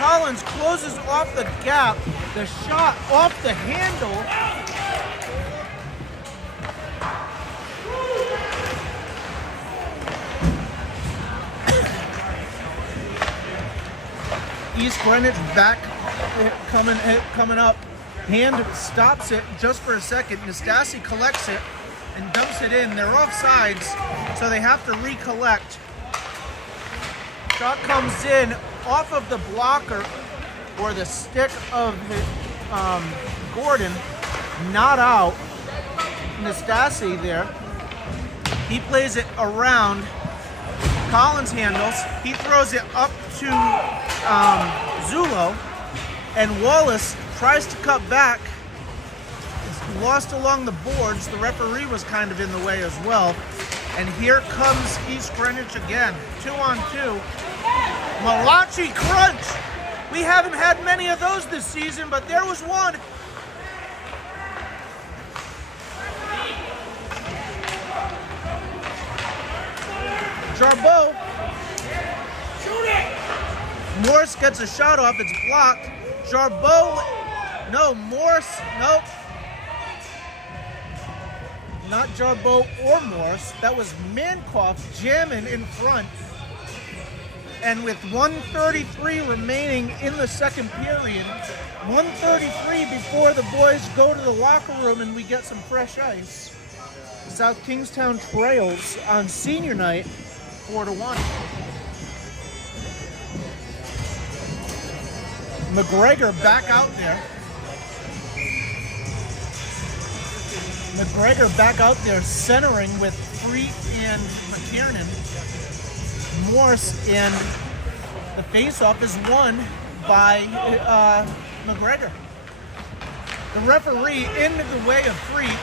Collins closes off the gap. The shot off the handle. East Greenwich back coming up. Hand stops it just for a second. Nastasi collects it and dumps it in. They're off sides, so they have to recollect. Shot comes in off of the blocker or the stick of Gordon, not out. Nastasi there. He plays it around. Collins handles. He throws it up to Zulo, and Wallace tries to cut back. It's lost along the boards. The referee was kind of in the way as well. And here comes East Greenwich again. 2-on-2. Malachi crunch. We haven't had many of those this season, but there was one. Jarbeau. Shoot it! Morse gets a shot off. It's blocked. Jarbeau. No, Morse. Nope. Not Jarbeau or Morse. That was Mankoff jamming in front. And with 1:33 remaining in the second period, 1:33 before the boys go to the locker room and we get some fresh ice, South Kingstown trails on senior night 4-1. McGregor back out there. McGregor back out there centering with Free and McKiernan. Morse, and the face-off is won by McGregor. The referee in the way of free.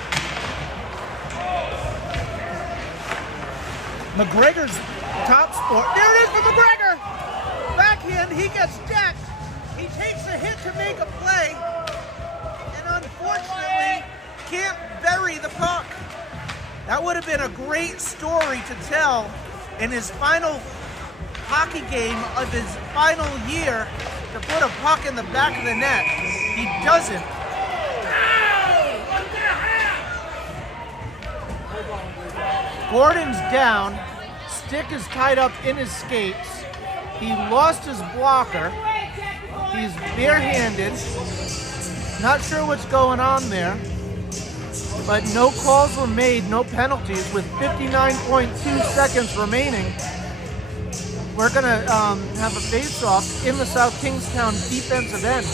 McGregor's top sport. There it is for McGregor! Backhand, he gets decked. He takes a hit to make a play, and unfortunately can't bury the puck. That would have been a great story to tell in his final hockey game of his final year, to put a puck in the back of the net. He doesn't. Gordon's down. Stick is tied up in his skates. He lost his blocker. He's barehanded. Not sure what's going on there. But no calls were made, no penalties, with 59.2 seconds remaining. We're going to have a face-off in the South Kingstown defensive end.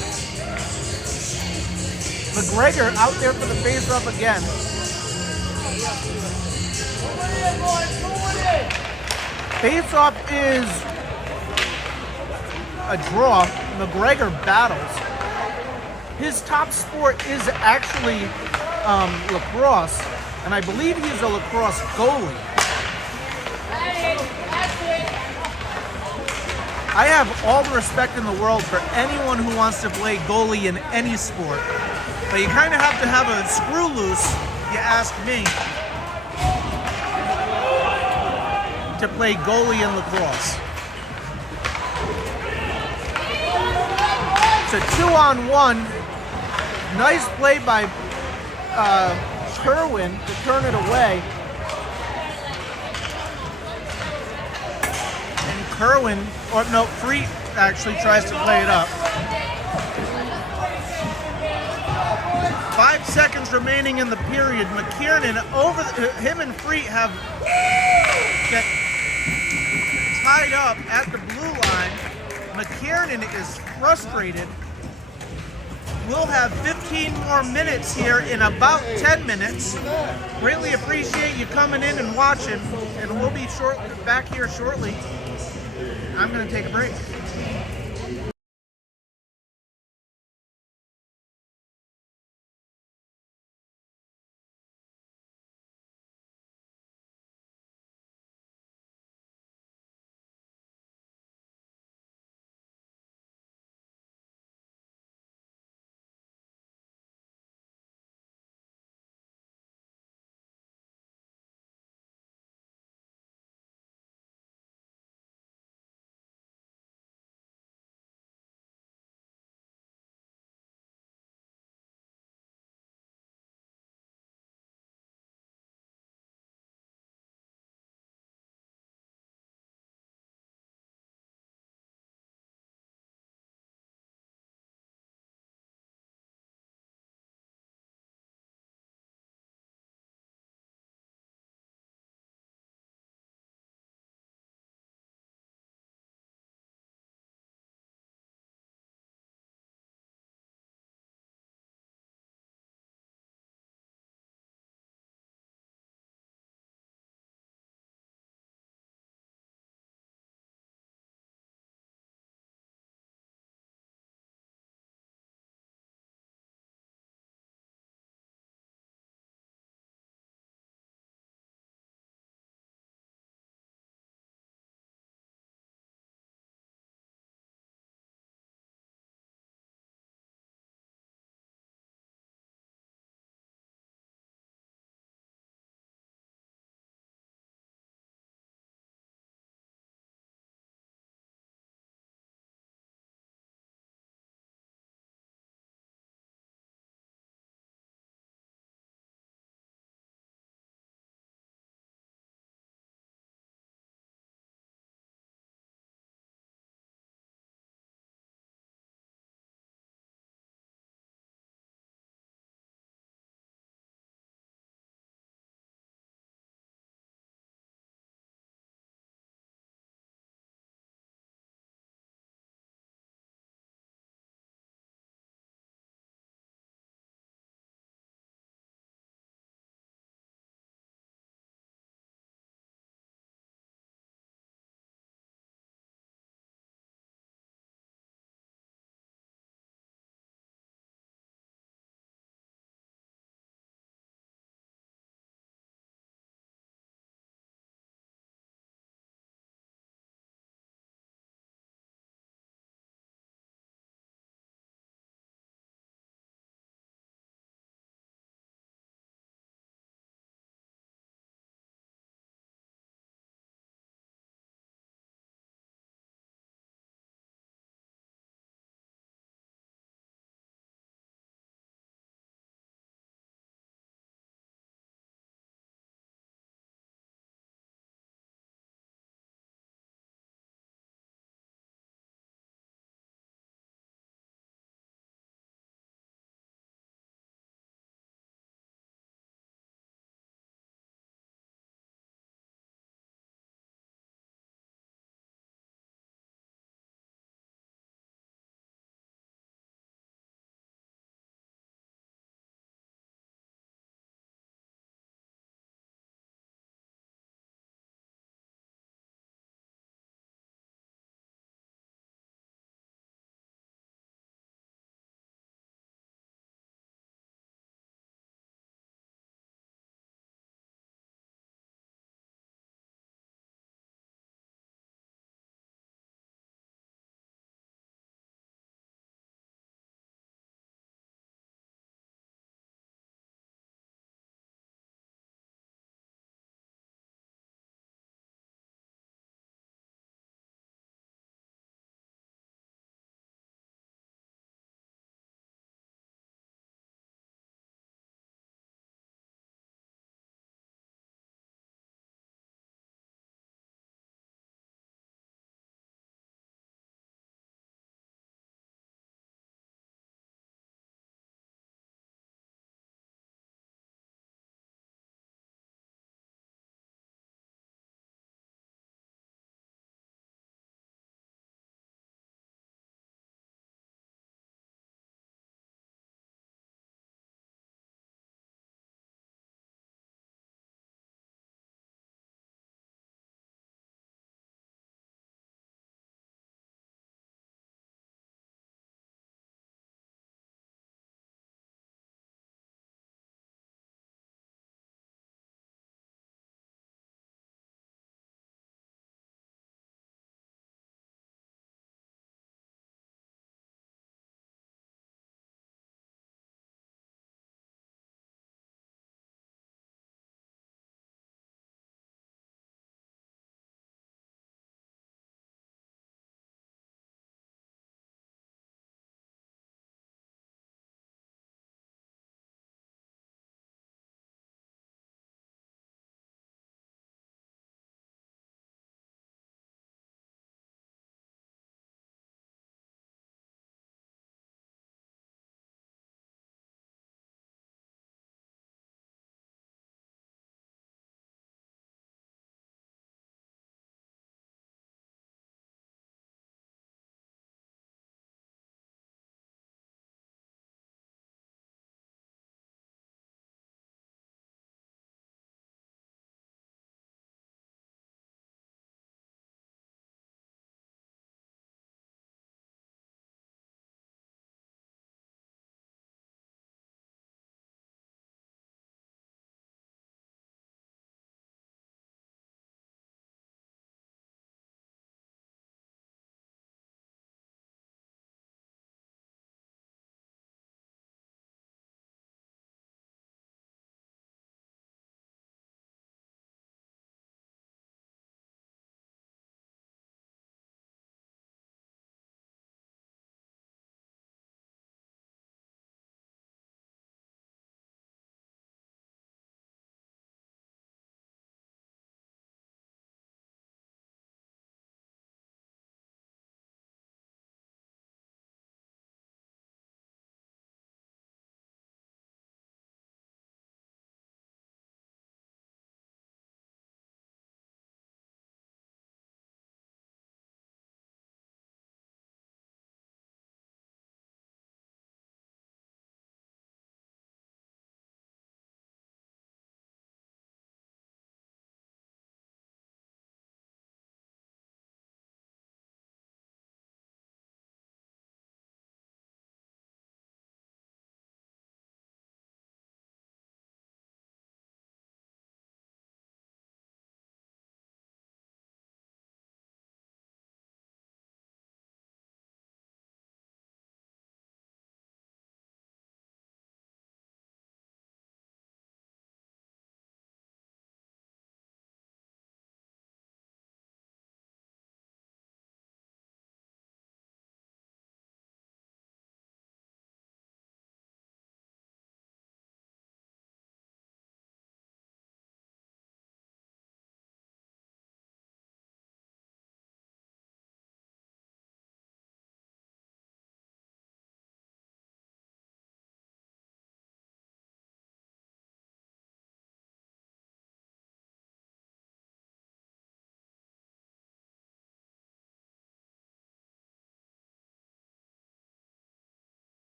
McGregor out there for the face-off again. Face-off is a draw. McGregor battles. His top sport is actually lacrosse, and I believe he's a lacrosse goalie. I have all the respect in the world for anyone who wants to play goalie in any sport, but you kind of have to have a screw loose, you ask me, to play goalie in lacrosse. It's a 2-on-1. Nice play by Kerwin to turn it away. And Kerwin, or no, Freet actually tries to play it up. 5 seconds remaining in the period. McKiernan him and Freet have get tied up at the blue line. McKiernan is frustrated. We'll have 15 more minutes here in about 10 minutes. Greatly appreciate you coming in and watching, and we'll be back here shortly. I'm going to take a break.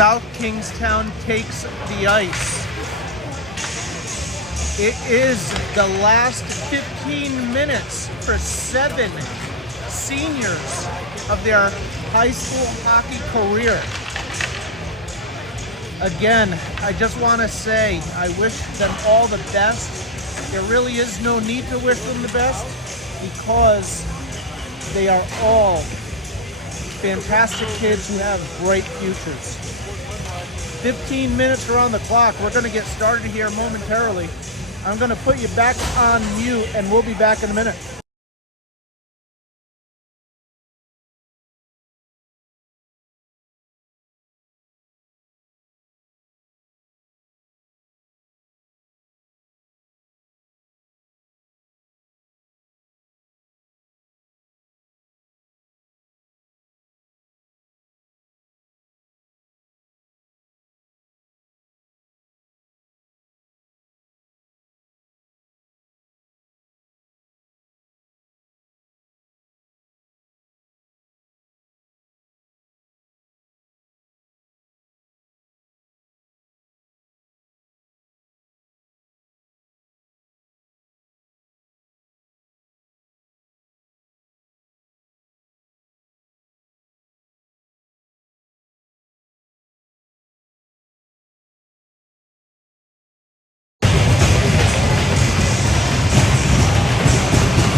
South Kingstown takes the ice. It is the last 15 minutes for 7 seniors of their high school hockey career. Again, I just want to say I wish them all the best. There really is no need to wish them the best because they are all fantastic kids who have bright futures. 15 minutes are on the clock. We're going to get started here momentarily. I'm going to put you back on mute and we'll be back in a minute.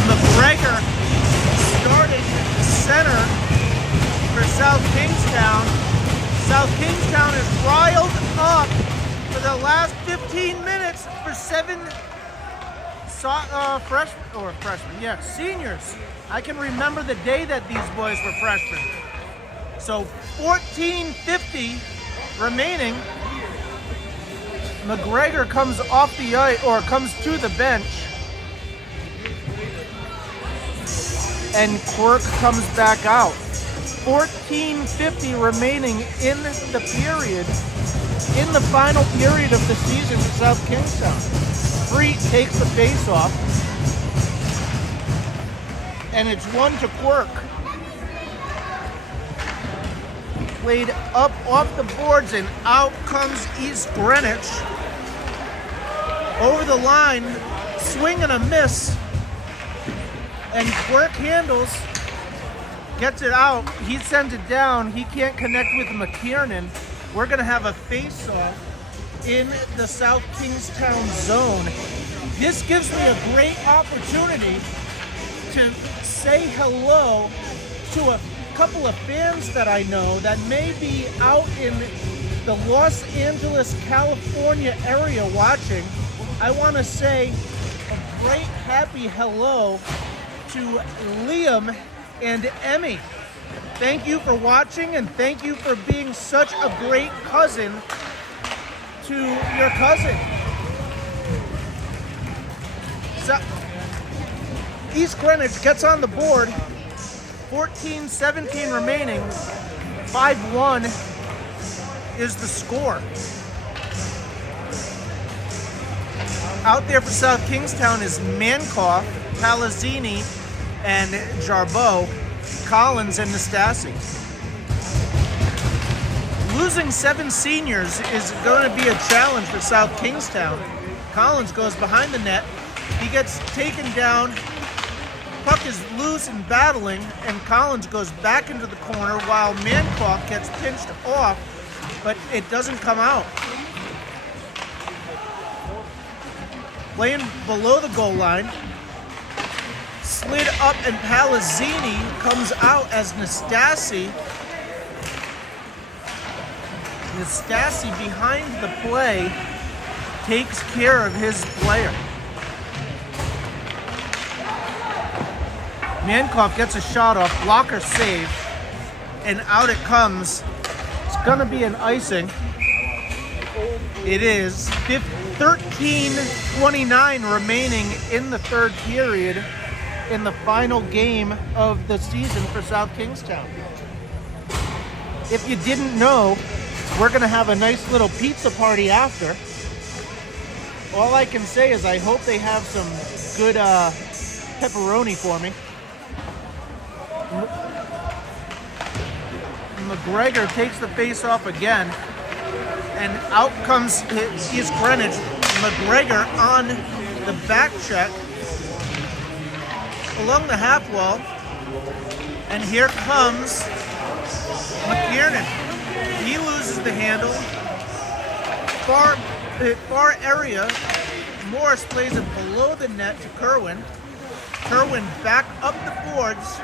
McGregor starting center for South Kingstown. South Kingstown is riled up for the last 15 minutes for 7 seniors. I can remember the day that these boys were freshmen. So 14:50 remaining. McGregor comes off the ice, or comes to the bench. And Quirk comes back out. 14:50 remaining in the period, in the final period of the season for South Kingstown. Freet takes the face off, and it's 1 to Quirk. Played up off the boards, and out comes East Greenwich. Over the line, swing and a miss. And Quirk handles, gets it out. He sends it down. He can't connect with McKiernan. We're going to have a face-off in the South Kingstown zone. This gives me a great opportunity to say hello to a couple of fans that I know that may be out in the Los Angeles, California area watching. I want to say a great happy hello to Liam and Emmy. Thank you for watching, and thank you for being such a great cousin to your cousin. So, East Greenwich gets on the board. 14:17 remaining. 5-1 is the score. Out there for South Kingstown is Mankoff, Palazzini, and Jarbeau, Collins, and Nastasi. Losing 7 seniors is going to be a challenge for South Kingstown. Collins goes behind the net. He gets taken down. Puck is loose and battling, and Collins goes back into the corner while Mankoff gets pinched off, but it doesn't come out. Playing below the goal line. Slid up, and Palazzini comes out as Nastasi. Nastasi, behind the play, takes care of his player. Mankoff gets a shot off, blocker save, and out it comes. It's gonna be an icing. It is 13:29 remaining in the third period in the final game of the season for South Kingstown. If you didn't know, we're gonna have a nice little pizza party after. All I can say is I hope they have some good pepperoni for me. McGregor takes the face off again. And out comes East Greenwich. McGregor on the back check along the half wall. And here comes McKiernan. He loses the handle. Far area. Morris plays it below the net to Kerwin. Kerwin back up the boards.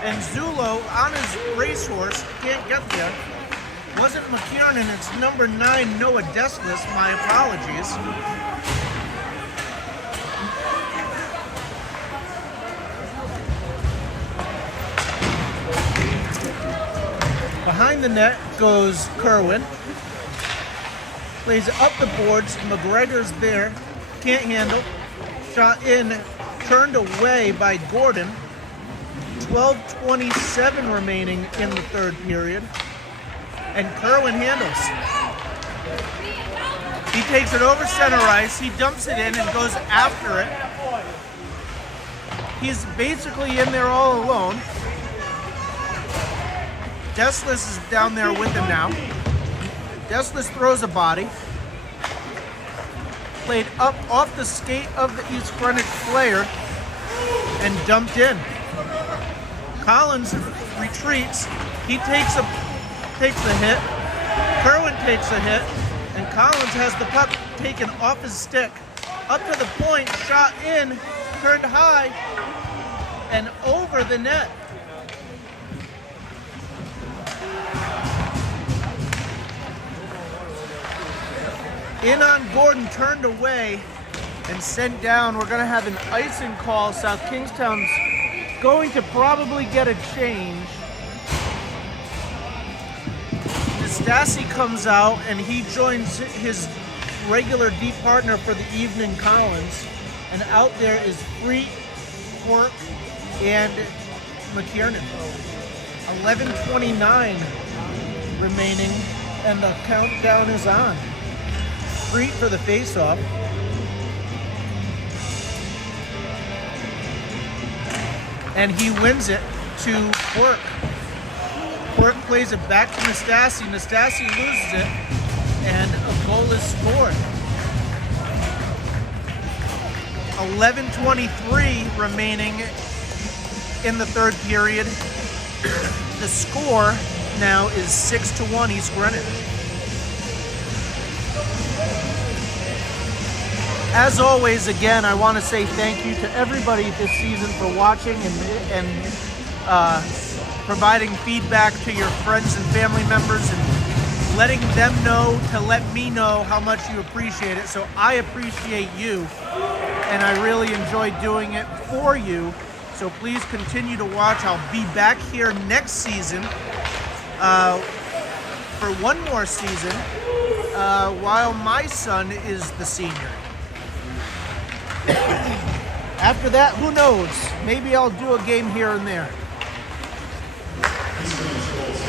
And Zulo on his racehorse can't get there. Wasn't McKiernan, it's number 9, Noah Deslis. My apologies. Behind the net goes Kerwin. Plays it up the boards. McGregor's there. Can't handle. Shot in. Turned away by Gordon. 12:27 remaining in the third period. And Kerwin handles. He takes it over center ice. He dumps it in and goes after it. He's basically in there all alone. Deslis is down there with him now. Deslis throws a body. Played up off the skate of the East Greenwich player and dumped in. Collins retreats. He takes a hit. Kerwin takes a hit. And Collins has the puck taken off his stick. Up to the point, shot in, turned high, and over the net. In on Gordon, turned away and sent down. We're going to have an icing call. South Kingstown's going to probably get a change. Stassi comes out and he joins his regular D partner for the evening, Collins. And out there is Freet, Quirk, and McKiernan. 11:29 remaining, and the countdown is on. Freet for the faceoff. And he wins it to Quirk. Quirk plays it back to Nastasi. Nastasi loses it, and a goal is scored. 11:23 remaining in the third period. The score now is 6-1 East Greenwich. As always, again, I want to say thank you to everybody this season for watching and providing feedback to your friends and family members and letting them know to let me know how much you appreciate it. So I appreciate you, and I really enjoy doing it for you. So please continue to watch. I'll be back here next season for one more season while my son is the senior. After that, who knows? Maybe I'll do a game here and there.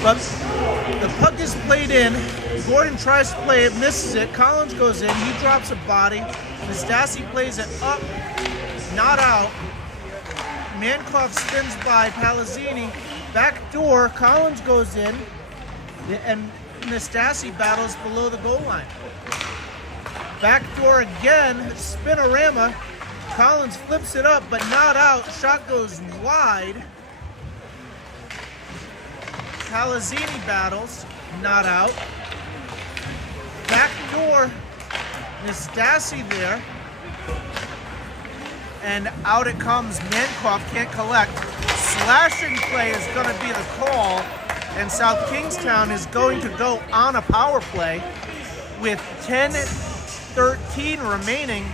But the puck is played in. Gordon tries to play it, misses it. Collins goes in. He drops a body. Nastasi plays it up, not out. Mankoff spins by Palazzini. Back door. Collins goes in. And Nastasi battles below the goal line. Back door again. Spinorama. Collins flips it up, but not out. Shot goes wide. Palazzini battles, not out. Back door, Nastasi there. And out it comes. Mankoff can't collect. Slashing play is going to be the call. And South Kingstown is going to go on a power play with 10:13 remaining.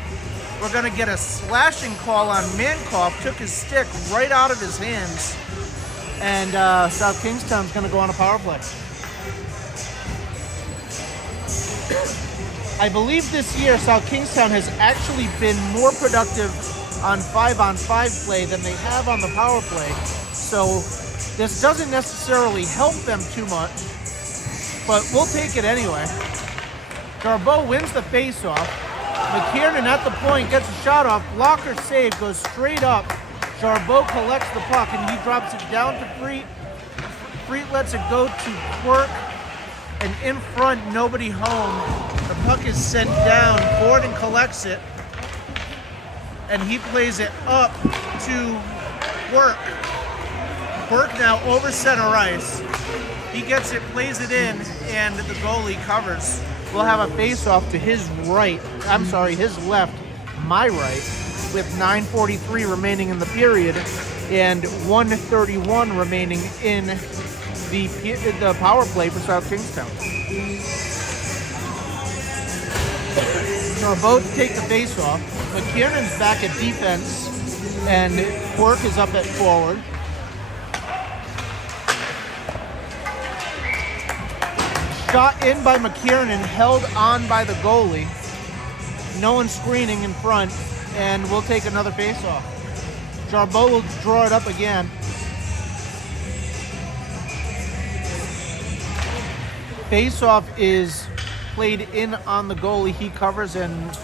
We're going to get a slashing call on Mankoff. Took his stick right out of his hands. And South Kingstown's going to go on a power play. I believe this year South Kingstown has actually been more productive on 5-on-5 play than they have on the power play. So this doesn't necessarily help them too much, but we'll take it anyway. Jarbeau wins the faceoff. McKiernan at the point gets a shot off. Blocker save, goes straight up. Jarbeau collects the puck and he drops it down to Freet. Freet lets it go to Quirk. and in front, nobody home. The puck is sent down. Gordon collects it, and he plays it up to Burke. Burke now over center ice. He gets it, plays it in, and the goalie covers. We'll have a face-off to his right. I'm sorry, his left, my right, with 9:43 remaining in the period and 1:31 remaining in the power play for South Kingstown. So both take the face-off. McKiernan's back at defense, and Quirk is up at forward. Shot in by McKiernan, held on by the goalie. No one screening in front, and we'll take another face-off. Jarbeau will draw it up again. Face-off is played in on the goalie. He covers, and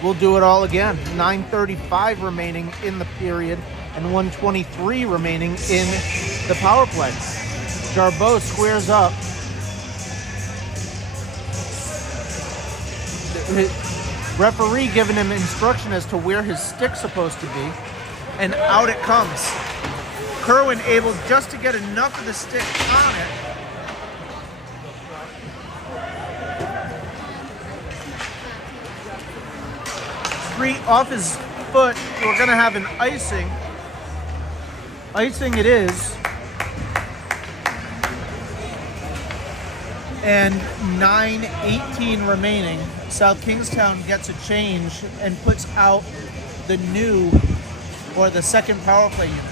we'll do it all again. 9:35 remaining in the period and 1:23 remaining in the power play. Jarbeau squares up. The referee giving him instruction as to where his stick's supposed to be, and out it comes. Kerwin able just to get enough of the stick on it. Street off his foot. We're gonna have an icing. Icing it is. And 9:18 remaining. South Kingstown gets a change and puts out the new, or the second power play unit.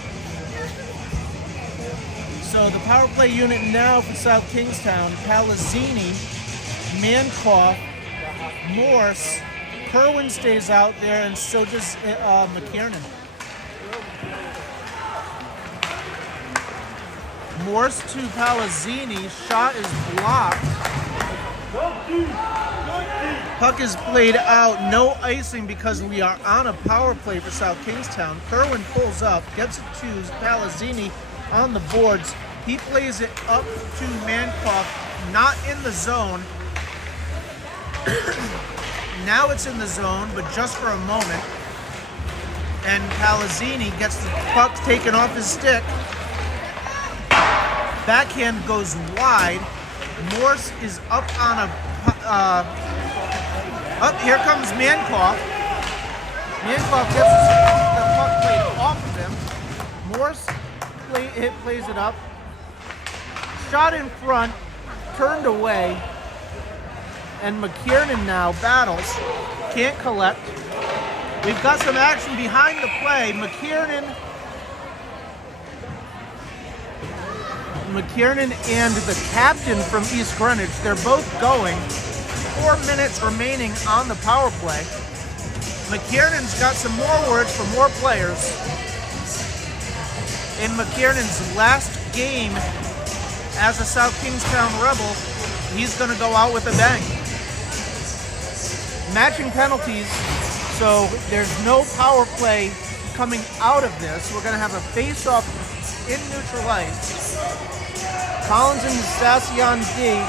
So the power play unit now for South Kingstown: Palazzini, Mankoff, Morse. Kerwin stays out there, and so does McKiernan. Morse to Palazzini. Shot is blocked. Puck is played out. No icing because we are on a power play for South Kingstown. Kerwin pulls up, gets it to Palazzini on the boards. He plays it up to Mankoff, not in the zone. Now it's in the zone, but just for a moment. And Palazzini gets the puck taken off his stick. Backhand goes wide. Morse is up on a... here comes Mankoff. Mankoff gets the puck played off of him. Morse plays it up. Shot in front, turned away. And McKiernan now battles, can't collect. We've got some action behind the play. McKiernan and the captain from East Greenwich, they're both going. 4 minutes remaining on the power play. McKiernan's got some more words for more players. In McKiernan's last game as a South Kingstown Rebel, he's going to go out with a bang. Matching penalties, so there's no power play coming out of this. We're going to have a face-off in neutral ice. Collins and Stassian D.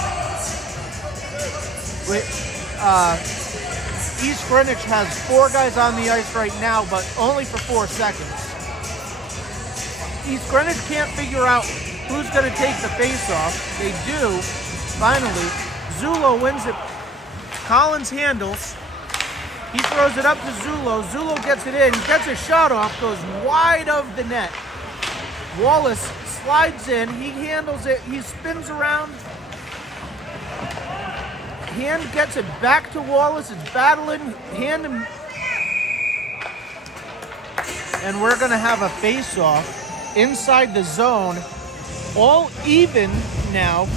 East Greenwich has 4 guys on the ice right now, but only for 4 seconds. East Greenwich can't figure out who's going to take the face-off. They do, finally. Zulo wins it. Collins handles. He throws it up to Zulo. Zulo gets it in, gets a shot off, goes wide of the net. Wallace slides in, he handles it, he spins around. Hand gets it back to Wallace, it's battling, hand him. And we're gonna have a face-off inside the zone, all even now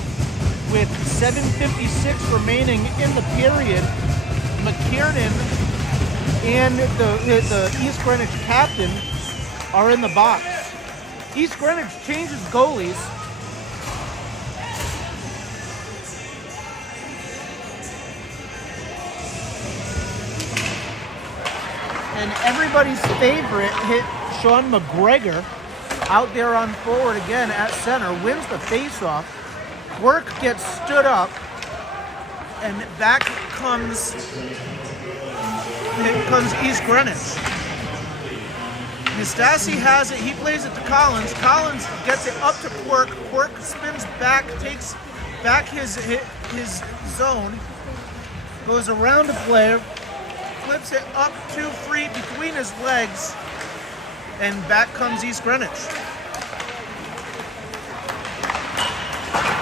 with 7:56 remaining in the period. McKiernan and the East Greenwich captain are in the box. East Greenwich changes goalies. And everybody's favorite hit, Sean McGregor, out there on forward again at center, wins the faceoff. Work gets stood up. And back comes East Greenwich. Nastasi has it. He plays it to Collins. Collins gets it up to Quirk. Quirk spins back, takes back his zone, goes around the player, flips it up 2-3 between his legs, and back comes East Greenwich.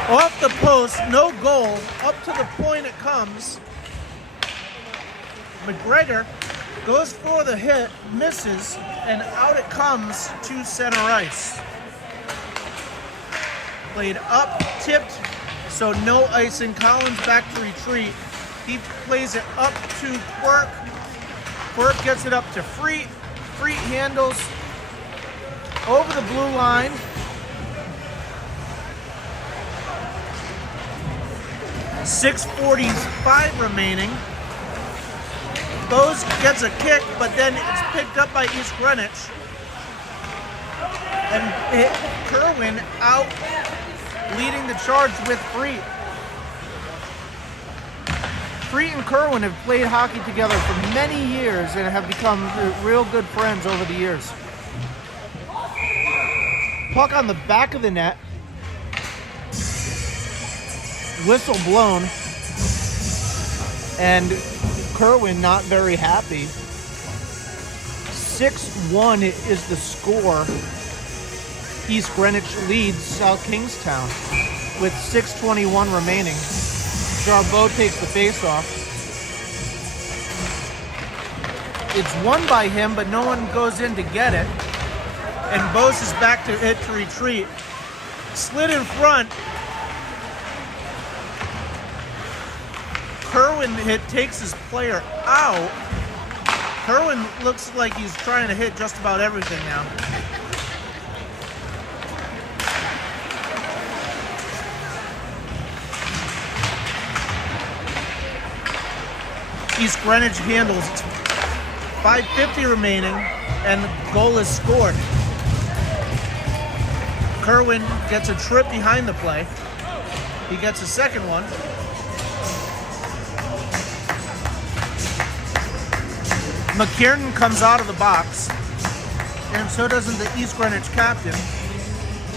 Off the post, no goal. Up to the point it comes. McGregor goes for the hit, misses, and out it comes to center ice. Played up, tipped, so no icing. Collins back to retreat. He plays it up to Quirk. Quirk gets it up to Freet. Freet handles over the blue line. .6:45 remaining. Bose gets a kick, but then it's picked up by East Greenwich. And Kerwin out leading the charge with Freet. Freet and Kerwin have played hockey together for many years and have become real good friends over the years. Puck on the back of the net. Whistle blown. And Kerwin not very happy. 6-1 is the score. East Greenwich leads South Kingstown with 6:21 remaining. Jarbeau takes the face-off. It's won by him, but no one goes in to get it. And Bose is back to hit to retreat. Slid in front. Kerwin takes his player out. Kerwin looks like he's trying to hit just about everything now. East Greenwich handles. It's 5:50 remaining, and the goal is scored. Kerwin gets a trip behind the play. He gets a second one. McKiernan comes out of the box, and so doesn't the East Greenwich captain.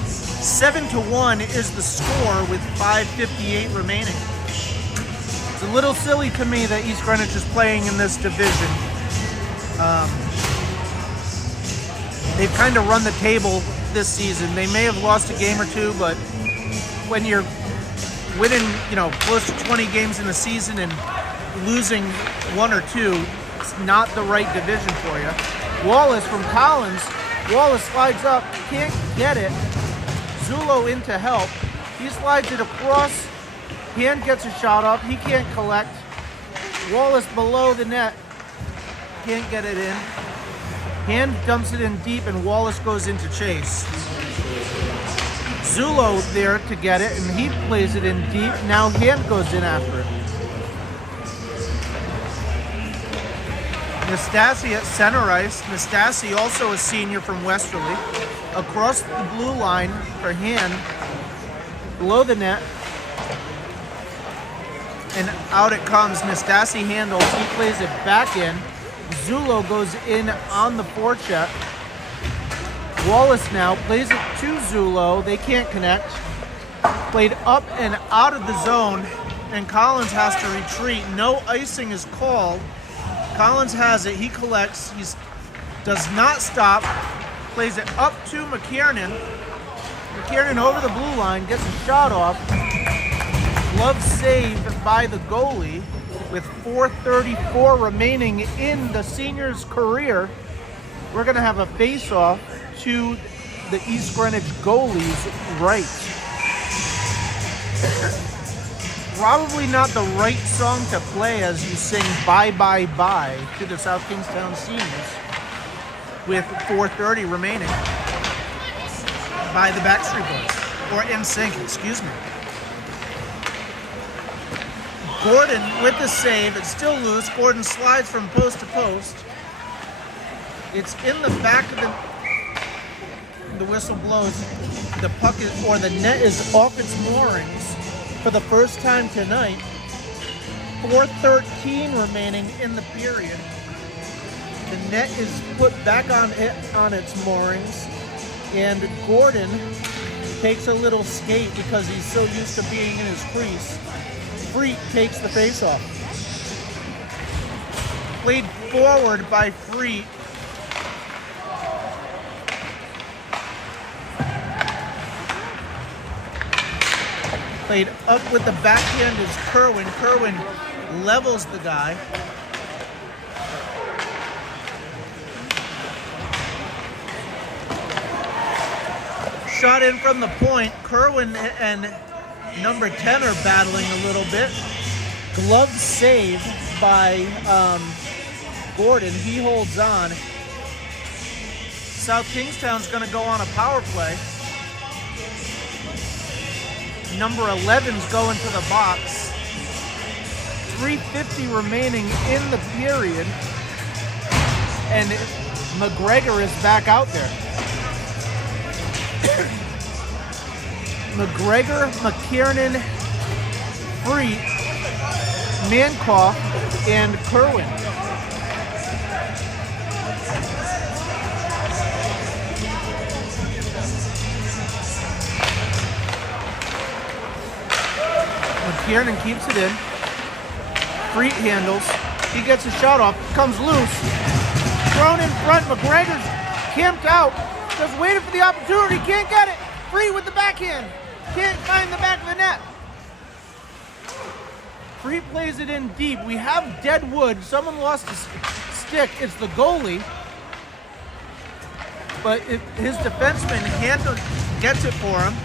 7-1 is the score with 5:58 remaining. It's a little silly to me that East Greenwich is playing in this division. They've kind of run the table this season. They may have lost a game or two, but when you're winning, close to 20 games in the season and losing one or two, it's not the right division for you. Wallace from Collins. Wallace slides up, can't get it. Zulo in to help. He slides it across. Hand gets a shot up. He can't collect. Wallace below the net. Can't get it in. Hand dumps it in deep, and Wallace goes into chase. Zulo there to get it, and he plays it in deep. Now Hand goes in after it. Nastasi at center ice. Nastasi, also a senior from Westerly. Across the blue line for Hand. Below the net. And out it comes. Nastasi handles. He plays it back in. Zulo goes in on the forecheck. Wallace now plays it to Zulo. They can't connect. Played up and out of the zone. And Collins has to retreat. No icing is called. Collins has it. He collects. He does not stop. Plays it up to McKiernan. McKiernan over the blue line. Gets a shot off. Glove save by the goalie with 4:34 remaining in the senior's career. We're going to have a face-off to the East Greenwich goalie's right. Probably not the right song to play as you sing Bye Bye Bye to the South Kingstown seniors with 4:30 remaining by the Backstreet Boys, or NSYNC, excuse me. Gordon with the save. It's still loose. Gordon slides from post to post. It's in the back of the whistle blows. The puck is, or the net is off its moorings for the first time tonight. 4:13 remaining in the period. The net is put back on its moorings, and Gordon takes a little skate because he's so used to being in his crease. Freet takes the face-off. Played forward by Freet. Played up with the backhand is Kerwin. Kerwin levels the guy. Shot in from the point. Kerwin and number 10 are battling a little bit. Glove save by Gordon. He holds on. South Kingstown's going to go on a power play. Number 11's going to the box. 3:50 remaining in the period. And McGregor is back out there. McGregor, McKiernan, Freet, Mankoff, and Kerwin. McKiernan keeps it in. Freet handles. He gets a shot off. Comes loose. Thrown in front. McGregor's camped out. Just waiting for the opportunity. Can't get it. Freet with the backhand. Can't find the back of the net. Freet plays it in deep. We have dead wood. Someone lost his stick. It's the goalie. But his defenseman gets it for him.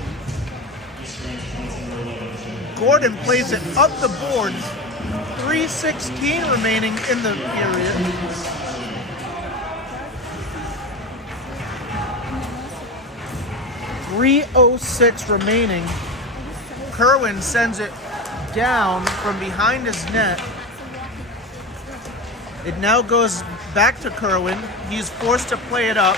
Gordon plays it up the boards. 3:16 remaining in the period. .306 remaining. Kerwin sends it down from behind his net. It now goes back to Kerwin. He's forced to play it up.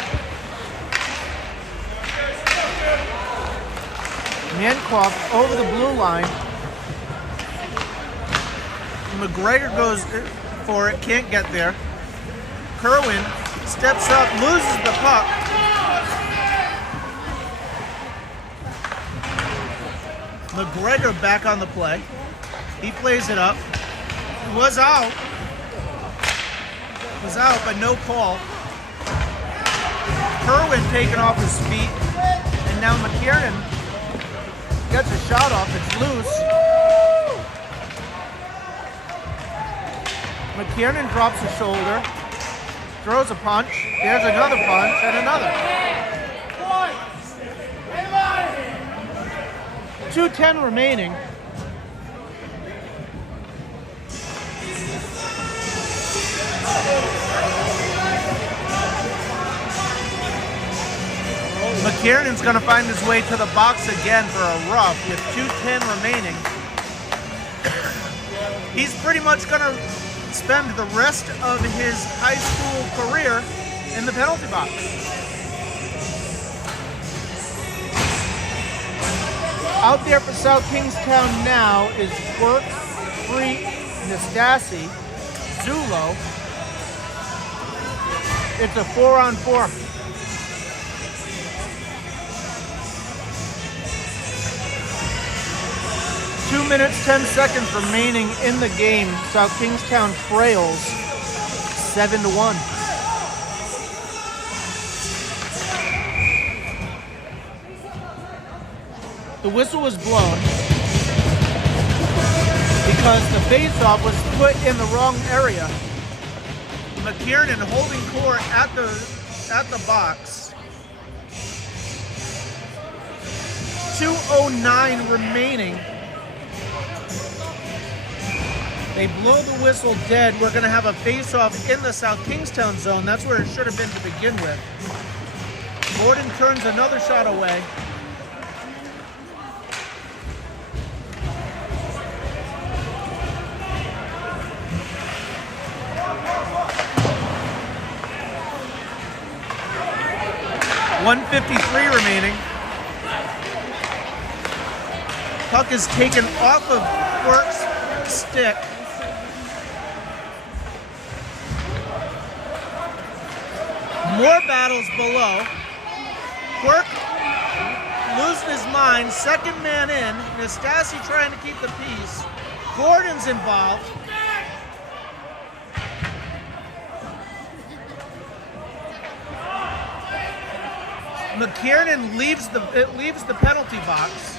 Mankoff over the blue line. McGregor goes for it, can't get there. Kerwin steps up, loses the puck. McGregor back on the play. He plays it up. Was out, but no call. Kerwin taken off his feet, and now McKiernan gets a shot off. It's loose. McKiernan drops a shoulder, throws a punch. There's another punch and another. 2:10 remaining. McKiernan's going to find his way to the box again for a rough with 2:10 remaining. He's pretty much going to spend the rest of his high school career in the penalty box. Out there for South Kingstown now is Burke, Freet, Nastasi, Zulo. It's a 4-on-4. Two minutes, 10 seconds remaining in the game. South Kingstown trails 7-1. The whistle was blown because the face-off was put in the wrong area. McKiernan holding court at the box. 2:09 remaining. They blow the whistle dead. We're going to have a face-off in the South Kingstown zone. That's where it should have been to begin with. Gordon turns another shot away. .153 remaining. Puck is taken off of Burke's stick. More battles below. Quirk losing his mind. Second man in. Nastasi trying to keep the peace. Gordon's involved. McKiernan leaves the penalty box.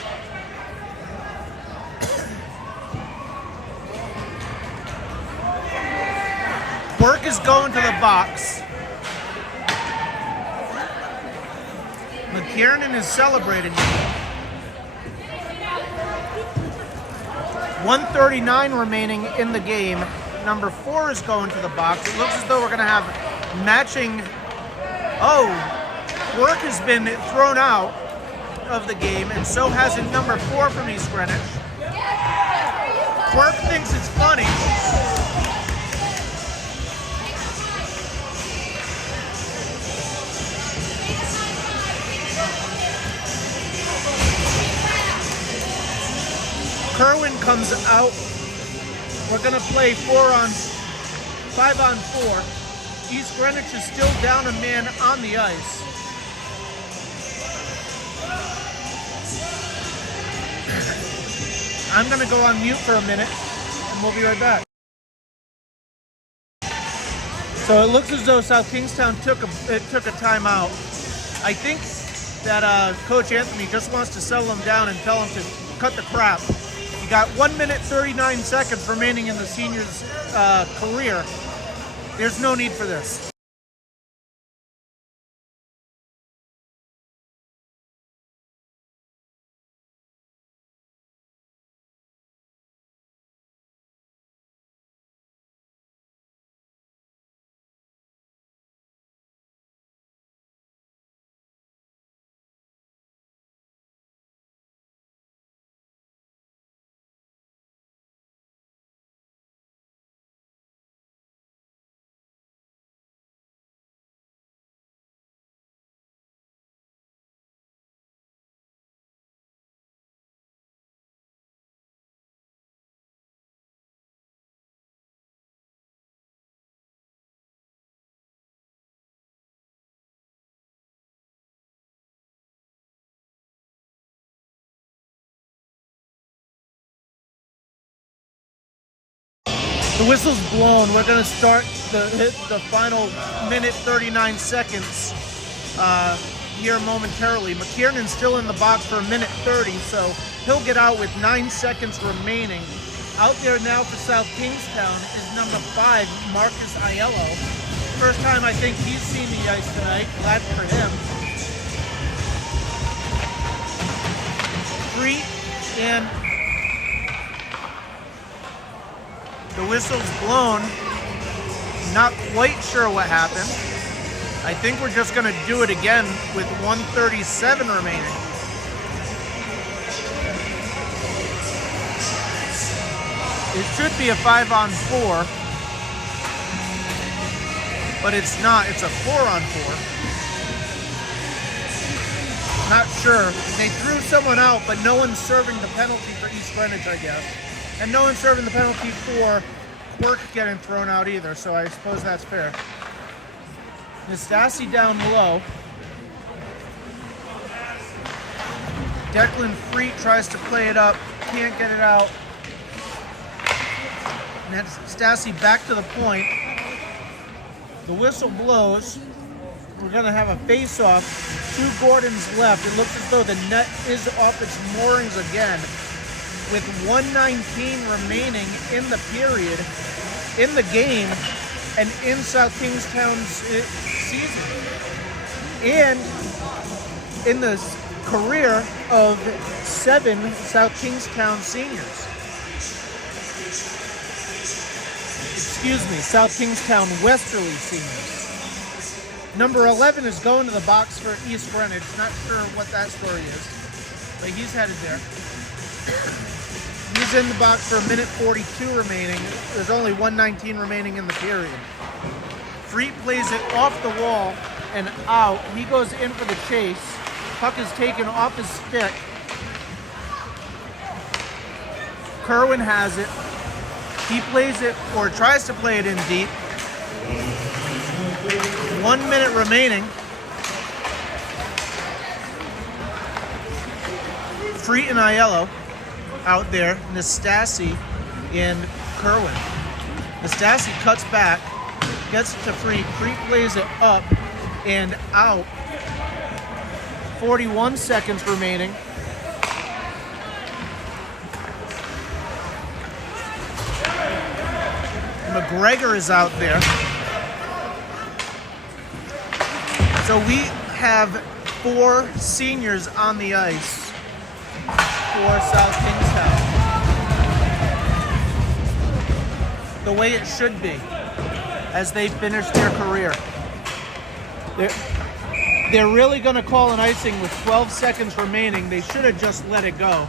Quirk is going to the box. McKiernan is celebrating. 1:39 remaining in the game. Number 4 is going to the box. It looks as though we're going to have matching. Oh, Quirk has been thrown out of the game, and so has number 4 from East Greenwich. Quirk thinks it's funny. Kerwin comes out. We're going to play 5 on 4. East Greenwich is still down a man on the ice. I'm going to go on mute for a minute, and we'll be right back. So it looks as though South Kingstown took a timeout. I think that Coach Anthony just wants to settle them down and tell them to cut the crap. You got 1 minute 39 seconds remaining in the senior's career. There's no need for this. The whistle's blown. We're going to start the final minute 39 seconds here momentarily. McKiernan's still in the box for a minute 30, so he'll get out with 9 seconds remaining. Out there now for South Kingstown is number 5, Marcus Aiello. First time I think he's seen the ice tonight. Glad for him. 3 and the whistle's blown. Not quite sure what happened. I think we're just going to do it again with 1:37 remaining. It should be a 5 on 4, but it's not. It's a 4 on 4. Not sure. They threw someone out, but no one's serving the penalty for East Greenwich, I guess. And no one's serving the penalty for Quirk getting thrown out either, so I suppose that's fair. Nastasi down below. Declan Freet tries to play it up, can't get it out. Nastasi back to the point. The whistle blows. We're going to have a face-off. 2 Gordons left. It looks as though the net is off its moorings again. With 1:19 remaining in the period, in the game, and in South Kingstown's season, and in the career of 7 South Kingstown seniors. Excuse me, South Kingstown Westerly seniors. Number 11 is going to the box for East Greenwich. Not sure what that story is, but he's headed there. He's in the box for a minute 42 remaining. There's only 1:19 remaining in the period. Freet plays it off the wall and out. He goes in for the chase. Puck is taken off his stick. Kerwin has it. He plays it, or tries to play it in deep. 1 minute remaining. Freet and Aiello out there, Nastasi and Kerwin. Nastasi cuts back, gets to Freet. Freet plays it up and out. 41 seconds remaining. McGregor is out there. So we have 4 seniors on the ice for South Kingstown. The way it should be as they finish their career. They're really going to call an icing with 12 seconds remaining. They should have just let it go.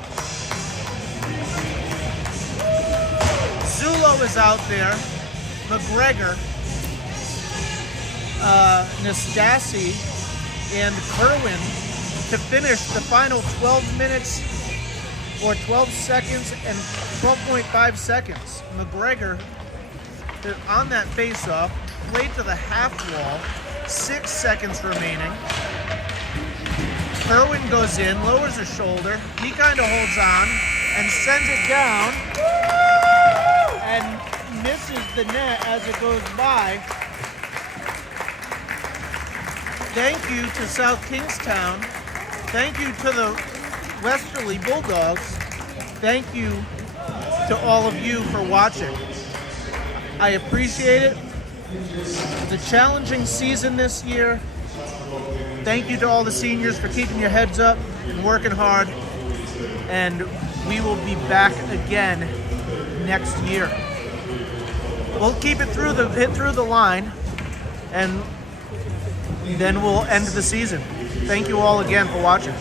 Zulo is out there. McGregor, Nastasi, and Kerwin to finish the final 12 minutes or 12 seconds and 12.5 seconds. McGregor on that face-off, played to the half wall, 6 seconds remaining. Kerwin goes in, lowers his shoulder, he kind of holds on and sends it down and misses the net as it goes by. Thank you to South Kingstown. Thank you to the Westerly Bulldogs. Thank you to all of you for watching. I appreciate it. It's a challenging season this year. Thank you to all the seniors for keeping your heads up and working hard. And we will be back again next year. We'll keep it hit through the line, and then we'll end the season. Thank you all again for watching.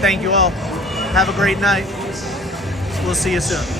Thank you all. Have a great night. We'll see you soon.